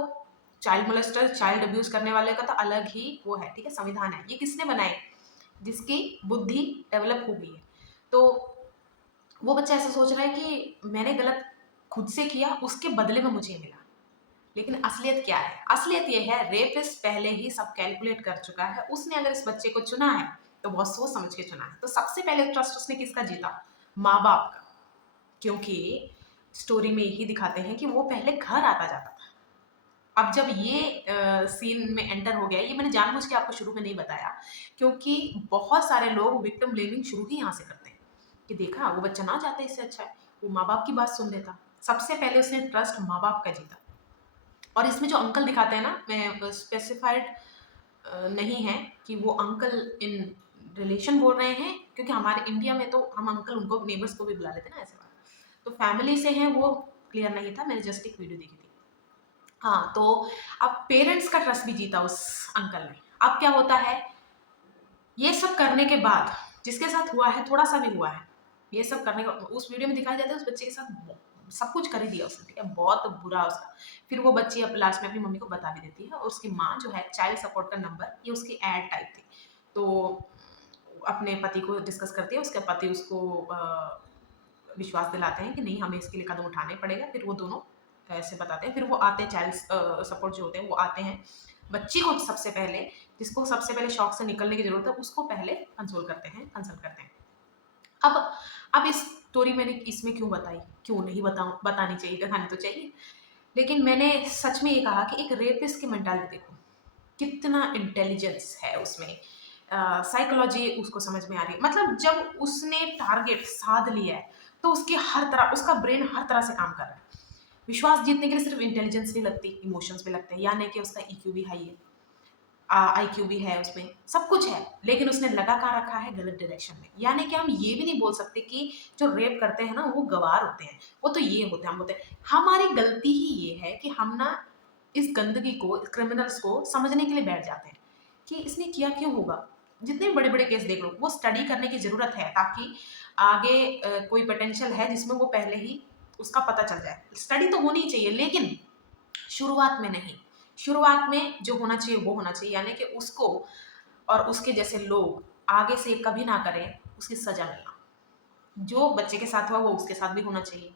चाइल्ड मोलेस्टर, चाइल्ड अब्यूज करने वाले का तो अलग ही वो है। ठीक है, संविधान है। ये किसने बनाए? जिसकी बुद्धि डेवलप हो गई है। तो वो बच्चा ऐसा सोच रहा है कि मैंने गलत खुद से किया, उसके बदले में मुझे मिला। लेकिन असलियत क्या है? असलियत ये है, रेपिस्ट पहले ही सब कैलकुलेट कर चुका है। उसने अगर इस बच्चे को चुना है तो बहुत सोच समझ के चुना है। तो सबसे पहले ट्रस्ट उसने किसका जीता? माँ बाप का। क्योंकि स्टोरी में यही दिखाते हैं कि वो पहले घर आता जाता था। अब जब ये सीन में एंटर हो गया, ये मैंने जानबूझ के आपको शुरू में नहीं बताया, क्योंकि बहुत सारे लोग विक्टिम ब्लेमिंग शुरू ही यहाँ से करते हैं कि देखा वो बच्चा ना जाता, इससे अच्छा है वो माँ बाप की बात सुन लेता। सबसे पहले उसने ट्रस्ट माँ बाप का जीता। और इसमें जो अंकल दिखाते हैं ना, मैं स्पेसिफाइड नहीं है कि वो अंकल इन रिलेशन बोल रहे हैं, क्योंकि हमारे इंडिया में तो हम अंकल उनको नेबर्स को भी बुला लेते हैं ना, ऐसे बात। तो फैमिली से हैं वो क्लियर नहीं था, मैंने जस्ट एक वीडियो देखी थी। हाँ, तो अब पेरेंट्स का ट्रस्ट भी जीता उस अंकल ने। अब क्या होता है, ये सब करने के बाद जिसके साथ हुआ है, थोड़ा सा भी हुआ है, ये सब करने का उस वीडियो में दिखाया जाता है, उस बच्चे के साथ सब कुछ कर ही दिया उसने। ठीक है, बहुत बुरा उसका। फिर वो बच्ची अब लास्ट में अपनी मम्मी को बता भी देती है, और उसकी माँ जो है, चाइल्ड सपोर्ट का नंबर, ये उसकी एड टाइप थी, तो अपने पति को डिस्कस करती है। उसके पति उसको विश्वास दिलाते हैं कि नहीं, हमें इसके लिए कदम उठाना ही पड़ेगा। फिर वो दोनों ऐसे बताते हैं, फिर वो आते हैं, चाइल्ड सपोर्ट जो होते हैं वो आते हैं, बच्ची को सबसे पहले, जिसको सबसे पहले शॉक से निकलने की जरूरत है, उसको पहले कंसोल करते हैं, कंसल्ट करते हैं। अब इस स्टोरी मैंने इसमें क्यों बताई? क्यों नहीं बताऊं? बतानी चाहिए, दिखानी तो चाहिए। लेकिन मैंने सच में ये कहा कि एक रेपिस्ट की मेंटालिटी देखो, कितना इंटेलिजेंस है उसमें, साइकोलॉजी उसको समझ में आ रही है। मतलब जब उसने टारगेट साध लिया है, तो उसकी हर तरह, उसका ब्रेन हर तरह से काम कर रहा है। विश्वास जीतने के लिए सिर्फ इंटेलिजेंस नहीं लगती, इमोशंस भी लगते हैं, यानी कि उसका ईक्यू भी हाई है, आईक्यू भी है, उसमें सब कुछ है। लेकिन उसने लगा कहाँ रखा है? गलत डायरेक्शन में। यानी कि हम ये भी नहीं बोल सकते कि जो रेप करते हैं ना वो गवार होते हैं, वो तो ये होते हैं, हम होते हैं। हमारी गलती ही ये है कि हम ना इस गंदगी को, इस क्रिमिनल्स को समझने के लिए बैठ जाते हैं कि इसने किया क्यों होगा। जितने बड़े बड़े केस देख लो, वो स्टडी करने की जरूरत है, ताकि आगे कोई पोटेंशियल है जिसमें वो पहले ही उसका पता चल जाए। स्टडी तो होनी ही चाहिए, लेकिन शुरुआत में नहीं। शुरुआत में जो होना चाहिए वो होना चाहिए, यानी कि उसको और उसके जैसे लोग आगे से कभी ना करें, उसकी सजा मिलना। जो बच्चे के साथ हुआ वो उसके साथ भी होना चाहिए।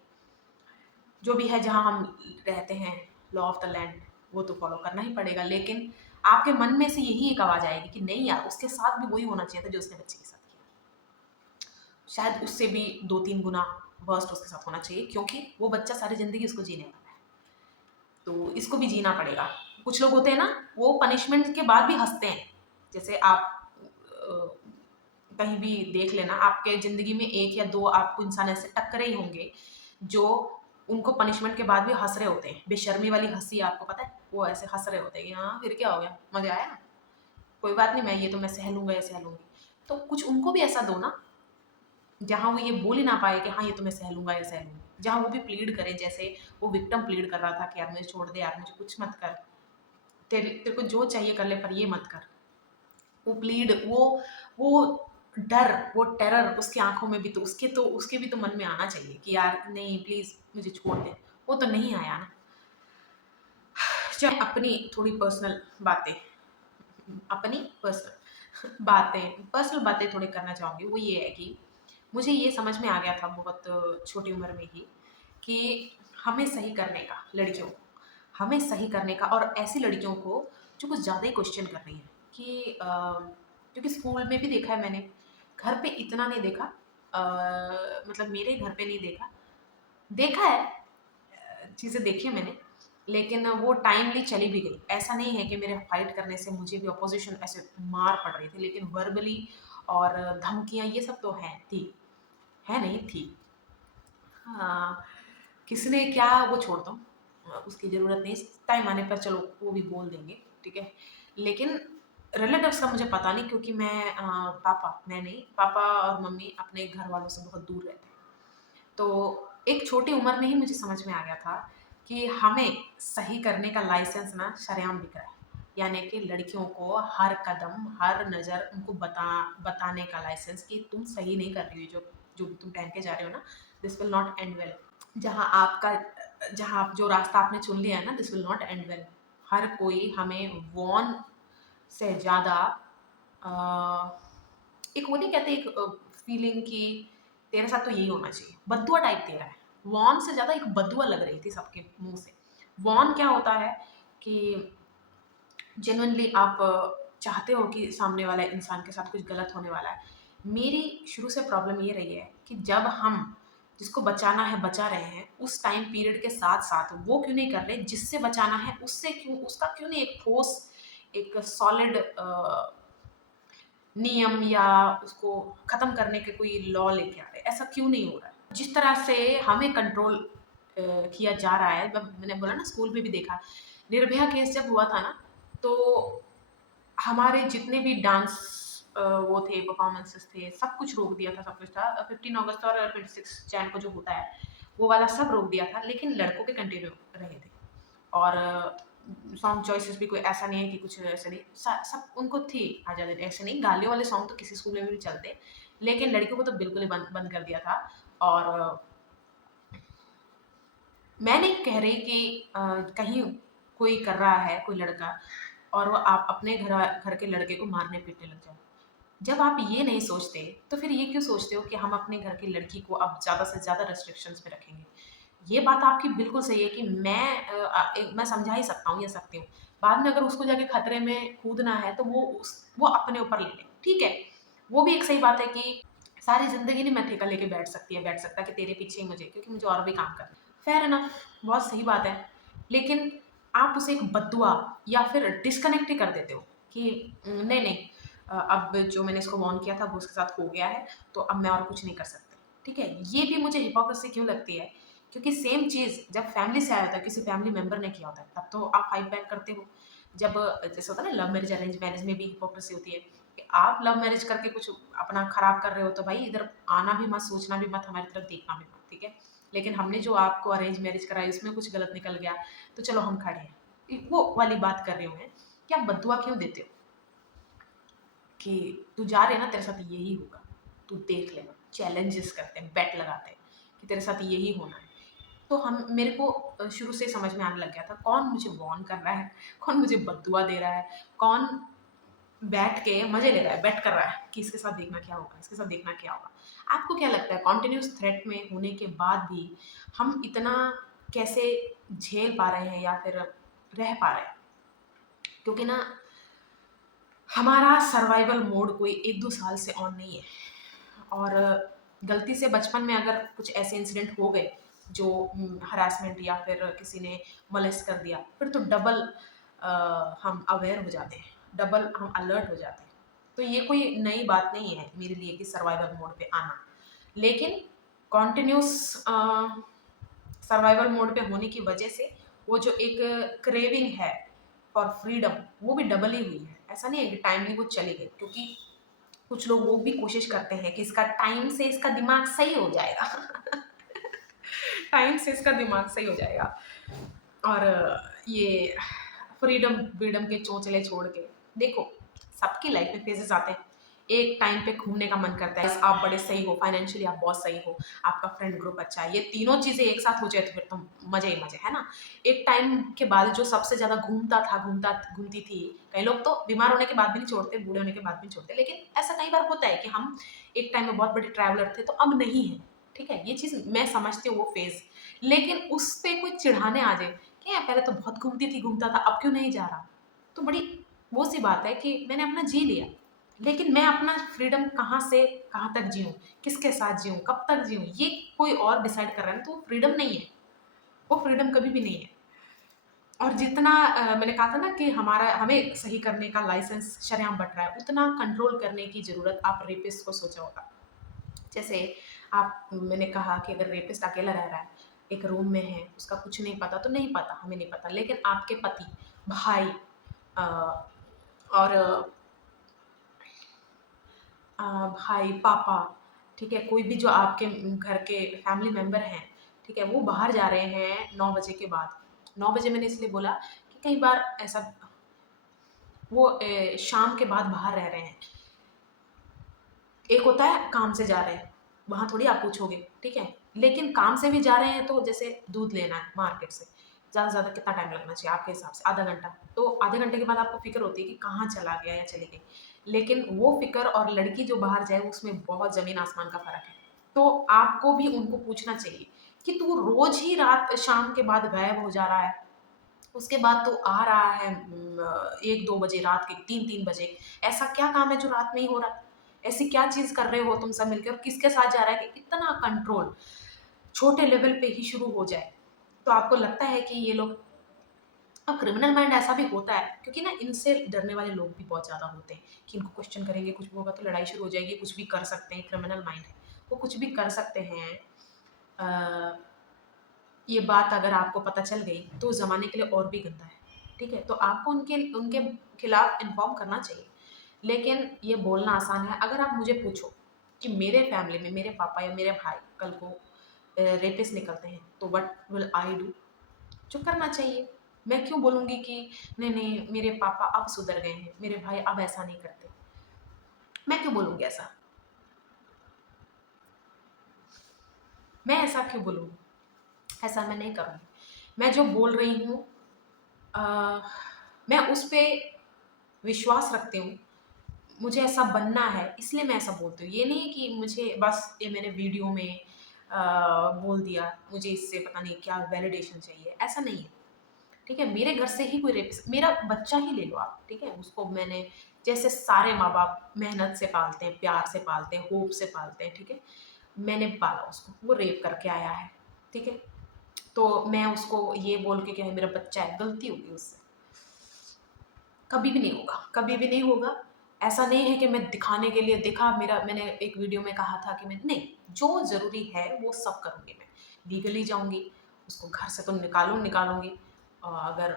जो भी है, जहाँ हम रहते हैं, लॉ ऑफ द लैंड, वो तो फॉलो करना ही पड़ेगा। लेकिन आपके मन में से यही एक आवाज आएगी कि नहीं यार, उसके साथ भी वही होना चाहिए था जो उसने बच्चे के साथ किया, शायद उससे भी 2-3 गुना वर्स्ट उसके साथ होना चाहिए, क्योंकि वो बच्चा सारी जिंदगी उसको जीने वाला है, तो इसको भी जीना पड़ेगा। कुछ लोग होते हैं ना, वो पनिशमेंट के बाद भी हंसते हैं। जैसे आप कहीं भी देख लेना, आपके ज़िंदगी में 1 या 2 आपको इंसान ऐसे टकरे ही होंगे, जो उनको पनिशमेंट के बाद भी हँस रहे होते हैं। बेशर्मी वाली हँसी, आपको पता है? वो ऐसे हँस रहे होते हैं कि हाँ, फिर क्या हो गया? मज़ा आया? कोई बात नहीं, मैं ये तो मैं सह लूँगा या सह लूँगी। तो कुछ उनको भी ऐसा दो ना, जहाँ वो ये बोल ही ना पाए कि हाँ, ये तो मैं सह लूँगा या सह लूँगी। जहाँ वो भी प्लीड करें, जैसे वो विक्टिम प्लीड कर रहा था कि यार मुझे छोड़ दे यार, मुझे कुछ मत कर। तेरे को जो चाहिए कर ले, पर ये मत कर। वो प्लीड, वो डर, वो टेरर उसकी आंखों में भी, तो उसके भी तो मन में आना चाहिए कि यार नहीं, प्लीज मुझे छोड़ दे। वो तो नहीं आया ना। चाहे अपनी थोड़ी पर्सनल बातें, अपनी पर्सनल बातें थोड़ी करना चाहूँगी। वो ये है कि मुझे ये समझ में आ गया था बहुत छोटी उम्र में ही कि हमें सही करने का, लड़कियों को हमें सही करने का, और ऐसी लड़कियों को जो कुछ ज़्यादा ही क्वेश्चन कर रही हैं कि क्योंकि स्कूल में भी देखा है मैंने, घर पे इतना नहीं देखा, मतलब मेरे घर पे नहीं देखा, देखा है, चीज़ें देखी है मैंने। लेकिन वो टाइमली चली भी गई। ऐसा नहीं है कि मेरे फाइट करने से मुझे भी अपोज़िशन ऐसे मार पड़ रही थी, लेकिन वर्बली और धमकियाँ ये सब तो हैं, थी। है नहीं, थी। हाँ, किसने क्या वो छोड़ दो, उसकी ज़रूरत नहीं, टाइम आने पर चलो वो भी बोल देंगे, ठीक है। लेकिन रिलेटिव्स का मुझे पता नहीं, क्योंकि मैं नहीं, पापा और मम्मी अपने घर वालों से बहुत दूर रहते हैं। तो एक छोटी उम्र में ही मुझे समझ में आ गया था कि हमें सही करने का लाइसेंस ना शरेआम बिक रहा है। यानी कि लड़कियों को हर कदम, हर नज़र उनको बताने का लाइसेंस कि तुम सही नहीं कर रही हो, जो जो भी तुम पहन के जा रहे हो ना, this will not end well. जहाँ आपका जहाँ आप जो रास्ता आपने चुन लिया है ना, this will not end well. हर कोई हमें वॉर्न से ज़्यादा अ, एक वो नहीं कहते, एक फीलिंग कि तेरे साथ तो यही होना चाहिए, बदुआ टाइप दे रहा है। वॉर्न से ज़्यादा एक बदुआ लग रही थी सबके मुंह से। वॉर्न क्या होता है कि जेन्युइनली आप चाहते हो कि सामने वाले इंसान के साथ कुछ गलत होने वाला है। मेरी शुरू से प्रॉब्लम ये रही है कि जब हम जिसको बचाना है बचा रहे हैं, उस टाइम पीरियड के साथ-साथ वो क्यों नहीं कर रहे, जिससे बचाना है उससे क्यों, उसका क्यों नहीं एक ठोस, एक सॉलिड नियम या उसको खत्म करने के कोई लॉ लेके आ रहे हैं, ऐसा क्यों नहीं हो रहा है? जिस तरह से हमें कंट्रोल किया जा रहा है, मैंने बोला ना, स्कूल में भी देखा, निर्भया केस जब हुआ था ना, तो हमारे जितने भी डांस वो थे, परफॉर्मेंसेस थे, सब कुछ रोक दिया था, सब कुछ था। 15 अगस्त और 26 जैन को जो होता है, वो वाला सब रोक दिया था, लेकिन लड़कों के कंटिन्यू रहे थे। और सॉन्ग चॉइसेस भी कोई ऐसा नहीं है कि कुछ ऐसा नहीं, सब उनको थी आज़ादी, ऐसे नहीं, गालियों वाले सॉन्ग तो किसी स्कूल में भी चलते, लेकिन लड़कियों को तो बिल्कुल ही बंद बंद कर दिया था। और मैं नहीं कह रही कि कहीं कोई कर रहा है, कोई लड़का, और वो आप अपने घर घर के लड़के को मारने पीटने लग जाओ। जब आप ये नहीं सोचते, तो फिर ये क्यों सोचते हो कि हम अपने घर की लड़की को अब ज़्यादा से ज़्यादा रिस्ट्रिक्शंस में रखेंगे? ये बात आपकी बिल्कुल सही है कि मैं समझा ही सकता हूँ या सकती हूँ। बाद में अगर उसको जाके खतरे में कूदना है, तो वो अपने ऊपर ले ले, ठीक है। वो भी एक सही बात है कि सारी ज़िंदगी नहीं मैं ठेका लेके बैठ सकता कि तेरे पीछे ही मुझे, क्योंकि मुझे और भी काम करना है। फ़ेयर इनफ, बहुत सही बात है। लेकिन आप उसे एक बद्दुआ या फिर डिस्कनेक्ट ही कर देते हो कि नहीं, नहीं, अब जो मैंने इसको वार्न किया था वो उसके साथ हो गया है, तो अब मैं और कुछ नहीं कर सकती। ठीक है? ये भी मुझे हिपोक्रेसी क्यों लगती है, क्योंकि सेम चीज़ जब फैमिली से आया होता है, किसी फैमिली मेंबर ने किया होता है, तब तो आप फाइट बैक करते हो। जब जैसे होता है ना, लव मैरिज, अरेंज मैरिज में भी हिपोक्रेसी होती है कि आप लव मैरिज करके कुछ अपना खराब कर रहे हो, तो भाई इधर आना भी मत, सोचना भी मत, हमारी तरफ देखना भी मत, ठीक है? लेकिन हमने जो आपको अरेंज मैरिज कराई, उसमें कुछ गलत निकल गया, तो चलो हम खड़े हैं। वो वाली बात कर रही हूँ मैं, कि आप बददुआ क्यों देते हो कि तू जा रहे है ना, तेरे साथ यही होगा, तू देख लेना। चैलेंजेस करते हैं, बेट लगाते हैं कि तेरे साथ यही होना है। तो हम मेरे को शुरू से ही समझ में आने लग गया था, कौन मुझे वार्न कर रहा है, कौन मुझे बददुआ दे रहा है, कौन बैठ के मज़े ले रहा है, बेट कर रहा है कि इसके साथ देखना क्या होगा, इसके साथ देखना क्या होगा। आपको क्या लगता है, कंटीन्यूअस थ्रेट में होने के बाद भी हम इतना कैसे झेल पा रहे हैं या फिर रह पा रहे हैं? क्योंकि ना, हमारा सर्वाइवल मोड कोई 1-2 साल से ऑन नहीं है। और गलती से बचपन में अगर कुछ ऐसे इंसिडेंट हो गए, जो हरासमेंट या फिर किसी ने मोलेस्ट कर दिया, फिर तो डबल हम अवेयर हो जाते हैं, डबल हम अलर्ट हो जाते हैं। तो ये कोई नई बात नहीं है मेरे लिए कि सर्वाइवल मोड पे आना। लेकिन कॉन्टिन्यूस सर्वाइवल मोड पे होने की वजह से वो जो एक क्रेविंग है फॉर फ्रीडम, वो भी डबल ही हुई है। ऐसा नहीं है कि टाइमली वो चली गई, क्योंकि कुछ लोग वो भी कोशिश करते हैं कि इसका टाइम से इसका दिमाग सही हो जाएगा। टाइम से इसका दिमाग सही हो जाएगा। और ये फ्रीडम व्रीडम के चोंचले छोड़ के, देखो, सबकी लाइफ में फेजेस आते हैं। एक टाइम पे घूमने का मन करता है, आप बड़े सही हो, फाइनेंशियली आप बहुत सही हो, आपका फ्रेंड ग्रुप अच्छा है, ये तीनों चीजें एक साथ हो जाए तो फिर तो मजे ही मजे, है ना? एक टाइम के बाद जो सबसे ज्यादा घूमती थी, कई लोग तो बीमार होने के बाद भी नहीं छोड़ते, बूढ़े होने के बाद भी नहीं छोड़ते, लेकिन ऐसा कई बार होता है कि हम एक टाइम में बहुत बड़े ट्रैवलर थे, तो अब नहीं है। ठीक है, ये चीज मैं समझती हूँ, वो फेज। लेकिन उस पे कोई चिढ़ाने आ जाए कि यार पहले तो बहुत घूमता था, अब क्यों नहीं जा रहा, तो बड़ी वो सी बात है कि मैंने अपना जी लिया, लेकिन मैं अपना फ्रीडम कहाँ से कहाँ तक जीऊँ, किसके साथ जीऊँ, कब तक जीऊँ, ये कोई और डिसाइड कर रहा है ना, तो वो फ्रीडम नहीं है, वो फ्रीडम कभी भी नहीं है। और जितना मैंने कहा था ना कि हमारा हमें सही करने का लाइसेंस शरेआम बँट रहा है, उतना कंट्रोल करने की ज़रूरत आप रेपिस्ट को सोचा होगा। जैसे आप मैंने कहा कि अगर रेपिस्ट अकेला रह रहा है, एक रूम में है, उसका कुछ नहीं पता तो नहीं पता, हमें नहीं पता। लेकिन आपके पति, भाई अ, और भाई, पापा, ठीक है? कोई भी जो आपके घर के फैमिली मेंबर हैं, ठीक है? वो बाहर जा रहे हैं 9 बजे के बाद। 9 बजे मैंने इसलिए बोला कि कई बार ऐसा वो शाम के बाद बाहर रह रहे हैं। एक होता है काम से जा रहे हैं, वहाँ थोड़ी आप पूछोगे, ठीक है? लेकिन काम से भी जा रहे हैं तो जैसे दूध लेना है मार्केट से, ज़्यादा से ज़्यादा कितना टाइम लगना चाहिए आपके हिसाब से? आधा घंटा। तो आधे घंटे के बाद आपको फ़िक्र होती है कि कहाँ चला गया या चली गई। लेकिन वो फ़िक्र और लड़की जो बाहर जाए उसमें बहुत ज़मीन-आसमान का फ़र्क है। तो आपको भी उनको पूछना चाहिए कि तू रोज़ ही रात शाम के बाद गायब हो जा रहा है, उसके बाद तो आ रहा है 1-2 बजे रात के 3-3 बजे। ऐसा क्या काम है जो रात में ही हो रहा है? ऐसी क्या चीज़ कर रहे हो तुम सब मिलके और किसके साथ जा रहा है कि इतना कंट्रोल छोटे लेवल पे ही शुरू हो जाए। तो आपको लगता है कि ये लोग अब क्रिमिनल माइंड ऐसा भी होता है क्योंकि ना इनसे डरने वाले लोग भी बहुत ज़्यादा होते हैं कि इनको क्वेश्चन करेंगे, कुछ भी होगा तो लड़ाई शुरू हो जाएगी, कुछ भी कर सकते हैं, क्रिमिनल माइंड है। वो कुछ भी कर सकते हैं। अ ये बात अगर आपको पता चल गई तो उस ज़माने के लिए और भी गंदा है, ठीक है? तो आपको उनके उनके खिलाफ इन्फॉर्म करना चाहिए। लेकिन ये बोलना आसान है, अगर आप मुझे पूछो कि मेरे फैमिली में मेरे पापा या मेरे भाई कल को रेपिस्ट निकलते हैं, तो व्हाट विल आई डू? चुप करना चाहिए। मैं क्यों बोलूँगी कि नहीं, मेरे पापा अब सुधर गए हैं, मेरे भाई अब ऐसा नहीं करते। मैं क्यों बोलूँगी ऐसा? मैं ऐसा क्यों बोलूँगी? ऐसा मैं नहीं करूँगी। मैं जो बोल रही हूँ अ, मैं उस पे विश्वास रखती हूँ, मुझे ऐसा बनना है इसलिए मैं ऐसा बोलती हूँ। ये नहीं है कि मुझे बस ये मैंने वीडियो में बोल दिया, मुझे इससे पता नहीं क्या वैलिडेशन चाहिए, ऐसा नहीं है। ठीक है? मेरे घर से ही कोई रेपिस्ट मेरा बच्चा ही ले लो आप, ठीक है? उसको मैंने जैसे सारे माँ-बाप मेहनत से पालते हैं, प्यार से पालते हैं, होप से पालते हैं, ठीक है? मैंने पाला उसको, वो रेप करके आया है, ठीक है? तो मैं उसको ये बोल के कि मेरा बच्चा है, गलती होगी उससे। कभी भी नहीं होगा, कभी भी नहीं होगा। ऐसा नहीं है कि मैं दिखाने के लिए देखा मेरा मैंने एक वीडियो में कहा था कि मैं नहीं, जो ज़रूरी है वो सब करूँगी मैं। लीगली जाऊँगी, उसको घर से तो निकालूँगी अगर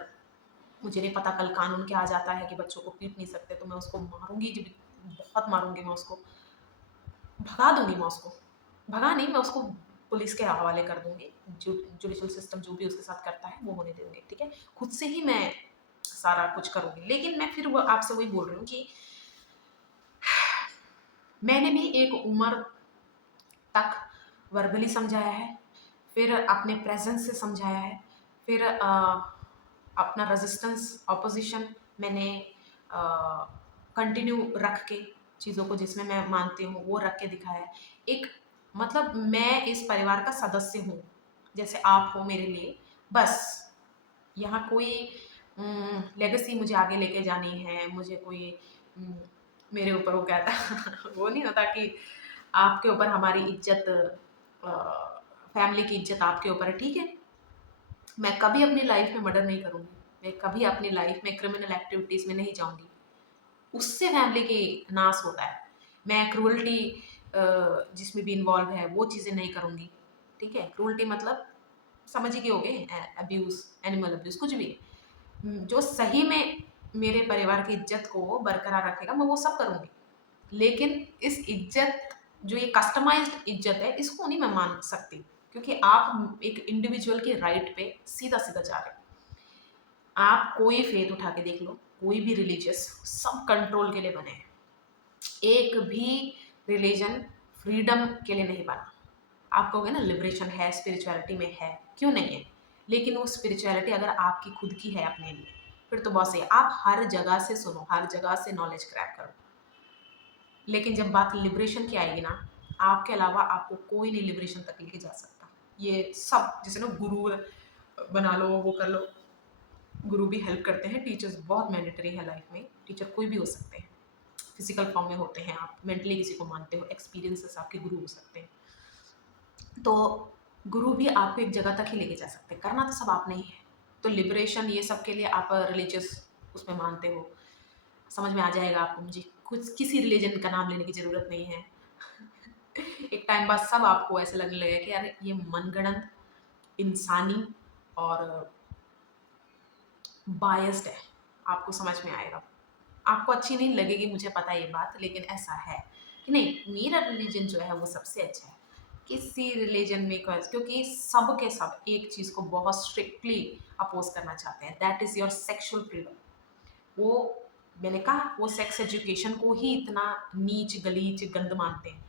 मुझे नहीं पता कल कानून क्या आ जाता है कि बच्चों को पीट नहीं सकते तो मैं उसको मारूँगी जब बहुत मारूँगी मैं उसको, भगा दूँगी मैं उसको। भगा नहीं, मैं उसको पुलिस के हवाले कर दूँगी। जुडिशल सिस्टम जो भी उसके साथ करता है वो होने दूँगी, ठीक है? खुद से ही मैं सारा कुछ करूँगी। लेकिन मैं फिर वो आपसे वही बोल रही हूँ कि मैंने भी एक उम्र तक वर्बली समझाया है, फिर अपने प्रेज़ेंस से समझाया है, फिर अपना रेज़िस्टेंस, ऑपोज़िशन मैंने कंटिन्यू रख के चीज़ों को जिसमें मैं मानती हूँ, वो रख के दिखाया है। एक मतलब मैं इस परिवार का सदस्य हूँ, जैसे आप हो मेरे लिए, बस। यहाँ कोई लेगेसी मुझे आगे लेके जानी है, मुझे कोई उम, मेरे ऊपर वो कहता वो नहीं होता कि आपके ऊपर हमारी इज़्ज़त फैमिली की इज़्ज़त आपके ऊपर है, ठीक है? मैं कभी अपनी लाइफ़ में मर्डर नहीं करूँगी, मैं कभी अपनी लाइफ़ में क्रिमिनल एक्टिविटीज़ में नहीं जाऊँगी, उससे फैमिली की नाश होता है। मैं क्रूरल्टी जिसमें भी इन्वॉल्व है, वो चीज़ें नहीं करूँगी, ठीक है? क्रूरल्टी मतलब समझ ही गए होंगे अब्यूज़, एनिमल अब्यूज़ कुछ भी। जो सही में मेरे परिवार की इज़्ज़त को बरकरार रखेगा, मैं वो सब करूँगी। लेकिन इस इज़्ज़त जो ये कस्टमाइज़्ड इज़्ज़त है, इसको नहीं मैं मान सकती क्योंकि आप एक इंडिविजुअल के राइट पे सीधा-सीधा जा रहे हो। आप कोई फ़ेथ उठा के देख लो, कोई भी रिलीजियस, सब कंट्रोल के लिए बने हैं। एक भी रिलीजन फ्रीडम के लिए नहीं बना। आप कहोगे ना लिबरेशन है, स्पिरिचुअलिटी में है, क्यों नहीं है? लेकिन वो स्पिरिचुअलिटी अगर आपकी खुद की है अपने लिए, फिर तो बहुत सही है। आप हर जगह से सुनो, हर जगह से नॉलेज ग्रैब करो। लेकिन जब बात लिबरेशन की आएगी ना, आपके अलावा आपको कोई नहीं लिबरेशन तक लेके जा सकता। ये सब जैसे ना गुरु बना लो, वो कर लो, गुरु भी हेल्प करते हैं, टीचर्स बहुत मैंडेटरी है लाइफ में, टीचर कोई भी हो सकते हैं। फिज़िकल फॉर्म में होते हैं आप, मेंटली किसी को मानते हो, एक्सपीरियंसेस आपके गुरु हो सकते हैं। तो गुरु भी आपको एक जगह तक ही लेके जा सकते हैं, करना तो सब आपने ही है। तो लिबरेशन ये सब के लिए आप रिलीजियस उसमें मानते हो, समझ में आ जाएगा आपको। मुझे कुछ किसी रिलीजन का नाम लेने की ज़रूरत नहीं है। एक टाइम बाद सब आपको ऐसे लगने लगेगा कि यार ये मनगढ़ंत, इंसानी और बायस्ड है, आपको समझ में आएगा। आपको अच्छी नहीं लगेगी, मुझे पता है ये बात, लेकिन ऐसा है कि नहीं, मेरा रिलीजन जो है वो सबसे अच्छा है। किसी रिलीजन में क्योंकि सब के सब एक चीज़ को बहुत स्ट्रिक्टली अपोज करना चाहते हैं, that is your sexual freedom. वो मैंने कहा वो सेक्स एजुकेशन को ही इतना नीच गलीच गंद मानते हैं।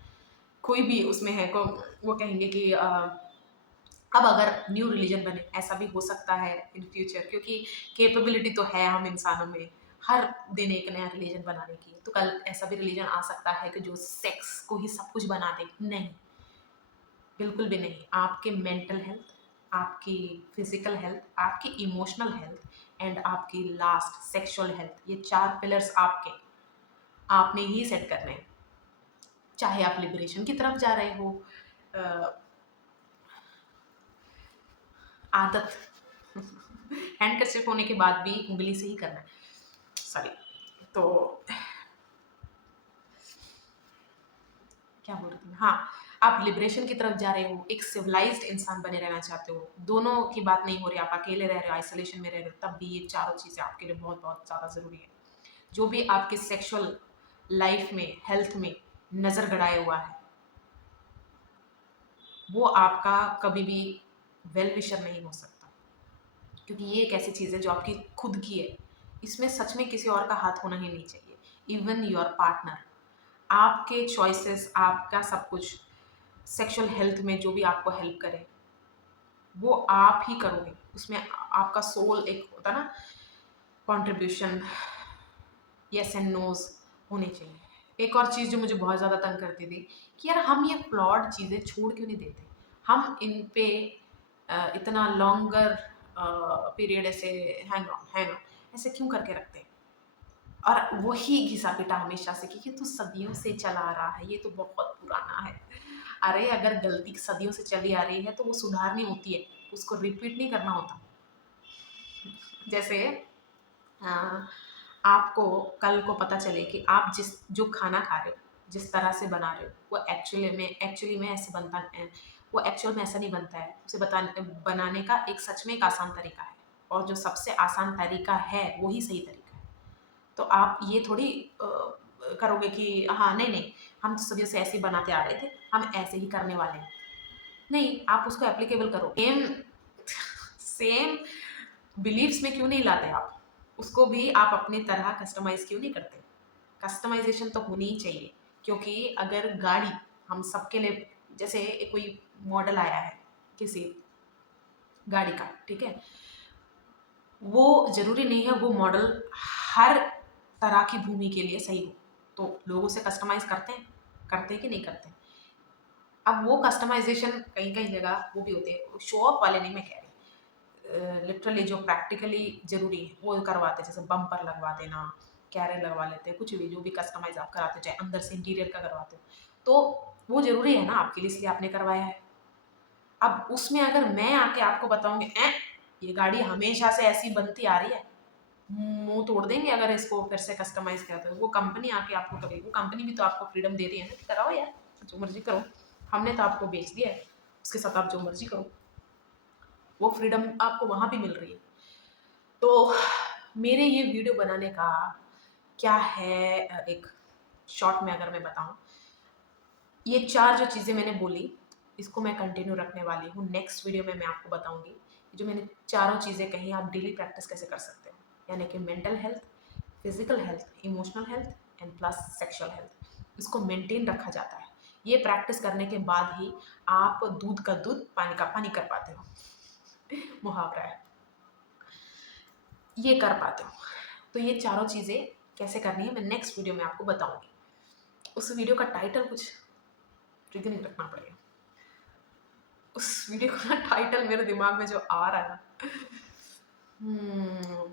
कोई भी उसमें है को वो कहेंगे कि अब अगर न्यू रिलीजन बने, ऐसा भी हो सकता है इन फ्यूचर, क्योंकि कैपेबिलिटी तो है हम इंसानों में हर दिन एक नया रिलीजन बनाने की। तो कल ऐसा भी रिलीजन आ सकता है कि जो सेक्स को ही सब कुछ बना दे। नहीं, बिल्कुल भी नहीं। आपके मेंटल हेल्थ, आपकी फिजिकल हेल्थ, आपकी इमोशनल हेल्थ एंड आपकी लास्ट सेक्सुअल हेल्थ, ये 4 पिलर्स आपके आपने ही सेट करने हैं। चाहे आप लिबरेशन की तरफ जा रहे हो, आदत हैंडकरचिप होने के बाद भी उंगली से ही करना है, सॉरी। तो क्या बोल रही थी, हाँ, आप लिबरेशन की तरफ जा रहे हो, एक सिविलाइज्ड इंसान बने रहना चाहते हो, दोनों की बात नहीं हो रही, आप अकेले रह रहे हो, आइसोलेशन में रह रहे हो, तब भी ये चारों चीज़ें आपके लिए बहुत बहुत ज़्यादा ज़रूरी है। जो भी आपके सेक्सुअल लाइफ में, हेल्थ में नज़र गड़ाए हुआ है, वो आपका कभी भी वेल विशर नहीं हो सकता, क्योंकि ये एक ऐसी चीज़ है जो आपकी खुद की है। इसमें सच में किसी और का हाथ होना ही नहीं चाहिए। इवन योर पार्टनर, आपके चॉइसेस, आपका सब कुछ, सेक्सुअल हेल्थ में जो भी आपको हेल्प करे, वो आप ही करोगे। उसमें आपका सोल, एक होता ना कॉन्ट्रीब्यूशन, यस एंड नोज होने चाहिए। एक और चीज़ जो मुझे बहुत ज़्यादा तंग करती थी कि यार हम ये फ्लॉड चीज़ें छोड़ क्यों नहीं देते, हम इन पे इतना लॉन्गर पीरियड ऐसे हैंग ऑन ऐसे क्यों करके रखते हैं। और वही घिसा पिटा हमेशा से कि ये तो सदियों से चला आ रहा है, ये तो बहुत पुराना है। अरे अगर गलती सदियों से चली आ रही है तो वो सुधारनी होती है, उसको रिपीट नहीं करना होता। जैसे अ, आपको कल को पता चले कि आप जिस जो खाना खा रहे हो, जिस तरह से बना रहे हो, वो एक्चुअली में ऐसे बनता है, वो एक्चुअल में ऐसा नहीं बनता है। उसे बनाने का एक सच में एक आसान तरीका है, और जो सबसे आसान तरीका है वही सही तरीका है। तो आप ये थोड़ी करोगे कि हाँ, नहीं, हम तो सदियों से ऐसे ही बनाते आ रहे थे, हम ऐसे ही करने वाले हैं। नहीं, आप उसको एप्लीकेबल करो। सेम सेम बिलीव्स में क्यों नहीं लाते आप? उसको भी आप अपनी तरह कस्टमाइज़ क्यों नहीं करते? कस्टमाइज़ेशन तो होनी ही चाहिए, क्योंकि अगर गाड़ी हम सबके लिए, जैसे एक कोई मॉडल आया है किसी गाड़ी का, ठीक है? वो ज़रूरी नहीं है वो मॉडल हर तरह की भूमि के लिए सही हो। तो लोग उसे कस्टमाइज़ करते हैं कि नहीं करते? अब वो कस्टमाइज़ेशन कहीं-कहीं जगह वो भी होते हैं, शो ऑफ वाले नहीं मैं कह रही। लिटरली जो प्रैक्टिकली ज़रूरी है वो करवाते हैं, जैसे बम्पर लगवा देना, कैरियर लगवा लेते हैं, कुछ भी जो भी कस्टमाइज़ आप कराते हो, चाहे अंदर से इंटीरियर का करवाते हो, तो वो ज़रूरी है ना आपके लिए, इसलिए आपने करवाया है। अब उसमें अगर मैं आके आपको बताऊँगी ये गाड़ी हमेशा से ऐसी बनती आ रही है, मुँह तोड़ देंगे अगर इसको फिर से कस्टमाइज़ किया तो। वो कंपनी आके आपको करेगी, वो कंपनी भी तो आपको फ्रीडम दे रही है ना कि कराओ यार, जो मर्ज़ी करो। हमने तो आपको बेच दिया है, उसके साथ आप जो मर्ज़ी करो। वो फ्रीडम आपको वहाँ भी मिल रही है। तो मेरे ये वीडियो बनाने का क्या है, एक शॉर्ट में अगर मैं बताऊँ, ये 4 जो चीज़ें मैंने बोली, इसको मैं कंटिन्यू रखने वाली हूँ। नेक्स्ट वीडियो में मैं आपको बताऊँगी, जो मैंने चारों चीज़ें कही, आप डेली प्रैक्टिस कैसे कर सकते हो। यानी कि mental health, physical health, emotional health and plus sexual health. इसको मेंटेन रखा जाता है। ये प्रैक्टिस करने के बाद ही आप दूध का दूध, पानी का पानी कर पाते हो। मुहावरा है। ये कर पाते हो। तो ये चारों चीज़ें कैसे करनी है मैं नेक्स्ट वीडियो में आपको बताऊँगी। उस वीडियो का टाइटल कुछ ट्रिगरिंग रखना पड़ेगा। उस वीडियो का टाइटल मेरे दिमाग में जो आ रहा है ना, हम्म,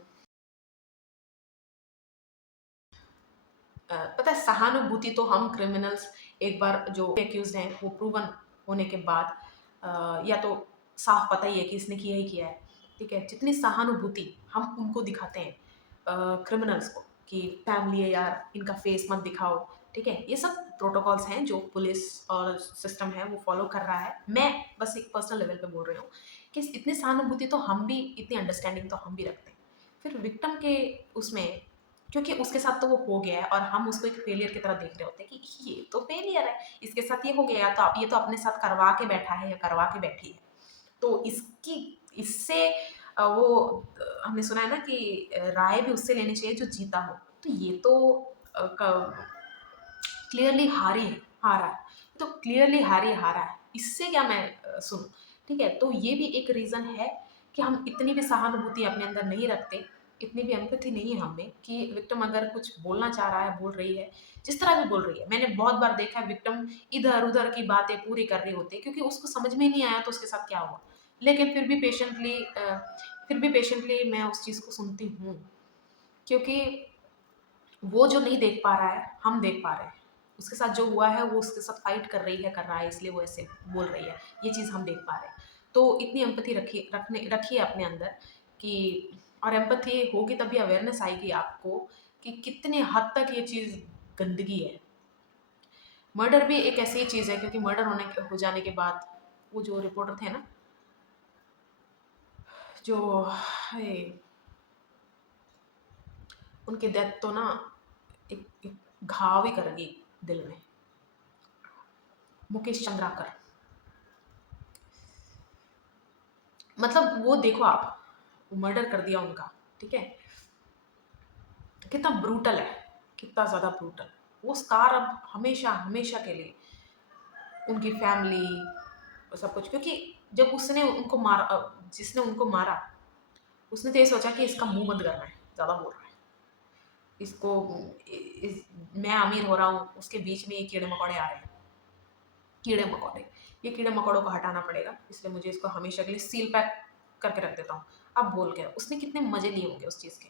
पता है, सहानुभूति तो हम क्रिमिनल्स एक बार जो एक्यूज हैं वो प्रूवन होने के बाद या तो साफ पता ही है कि इसने किया ही किया है, ठीक है, जितनी सहानुभूति हम उनको दिखाते हैं क्रिमिनल्स को, कि फैमिली है यार, इनका फेस मत दिखाओ, ठीक है, ये सब प्रोटोकॉल्स हैं जो पुलिस और सिस्टम है वो फॉलो कर रहा है। मैं बस एक पर्सनल लेवल पे बोल रही हूँ कि इतनी सहानुभूति तो हम भी, इतनी अंडरस्टैंडिंग तो हम भी रखते हैं। फिर विक्टिम के उसमें, क्योंकि उसके साथ तो वो हो गया है और हम उसको एक फेलियर की तरह देख रहे होते हैं कि ये तो फेलियर है, इसके साथ ये हो गया, या तो ये तो अपने साथ करवा के बैठा है या करवा के बैठी है, तो इसकी इससे वो हमने सुना है ना कि राय भी उससे लेनी चाहिए जो जीता हो। तो ये तो क्लियरली हारी है, हारा है, तो क्लियरली हारा है, इससे क्या मैं सुनूं। ठीक है, तो ये भी एक रीज़न है कि हम इतनी भी सहानुभूति अपने अंदर नहीं रखते, इतनी भी एम्पैथी नहीं है हमें कि विक्टिम अगर कुछ बोलना चाह रहा है, बोल रही है, जिस तरह भी बोल रही है। मैंने बहुत बार देखा है विक्टिम इधर-उधर की बातें पूरी कर रही होती है क्योंकि उसको समझ में ही नहीं आया तो उसके साथ क्या हुआ। लेकिन फिर भी पेशेंटली मैं उस चीज़ को सुनती हूँ, क्योंकि वो जो नहीं देख पा रहा है, हम देख पा रहे हैं। उसके साथ जो हुआ है, वो उसके साथ फाइट कर रही है, कर रहा है, इसलिए वो ऐसे बोल रही है। ये चीज़ हम देख पा रहे हैं। तो इतनी एम्पैथी रखिए अपने अंदर कि, और एम्पैथी होगी तभी अवेयरनेस आएगी आपको कि कितने हद तक ये चीज़ गंदगी है। मर्डर भी एक ऐसी ही चीज़ है, क्योंकि मर्डर हो जाने के बाद वो जो रिपोर्टर थे ना, जो हाय, उनकी डेथ तो ना एक घाव ही कर गई दिल में। मुकेश चंद्राकर, मतलब वो देखो आप, मर्डर कर दिया उनका, ठीक है, कितना ब्रूटल है, कितना ज़्यादा ब्रूटल। वो स्कार अब हमेशा हमेशा के लिए उनकी फैमिली, सब कुछ, क्योंकि जब उसने उनको मारा, जिसने उनको मारा, उसने तो ये सोचा कि इसका मुंह बंद करना है, ज़्यादा बोल रहा है, इसको मैं अमीर हो रहा हूँ, उसके बीच में ये कीड़े मकोड़े आ रहे हैं, कीड़े मकोड़े, ये कीड़े मकोड़ों को हटाना पड़ेगा, इसलिए मुझे इसको हमेशा के लिए सील पैक करके रख देता हूँ। अब बोल के उसने कितने मजे लिए होंगे उस चीज़ के,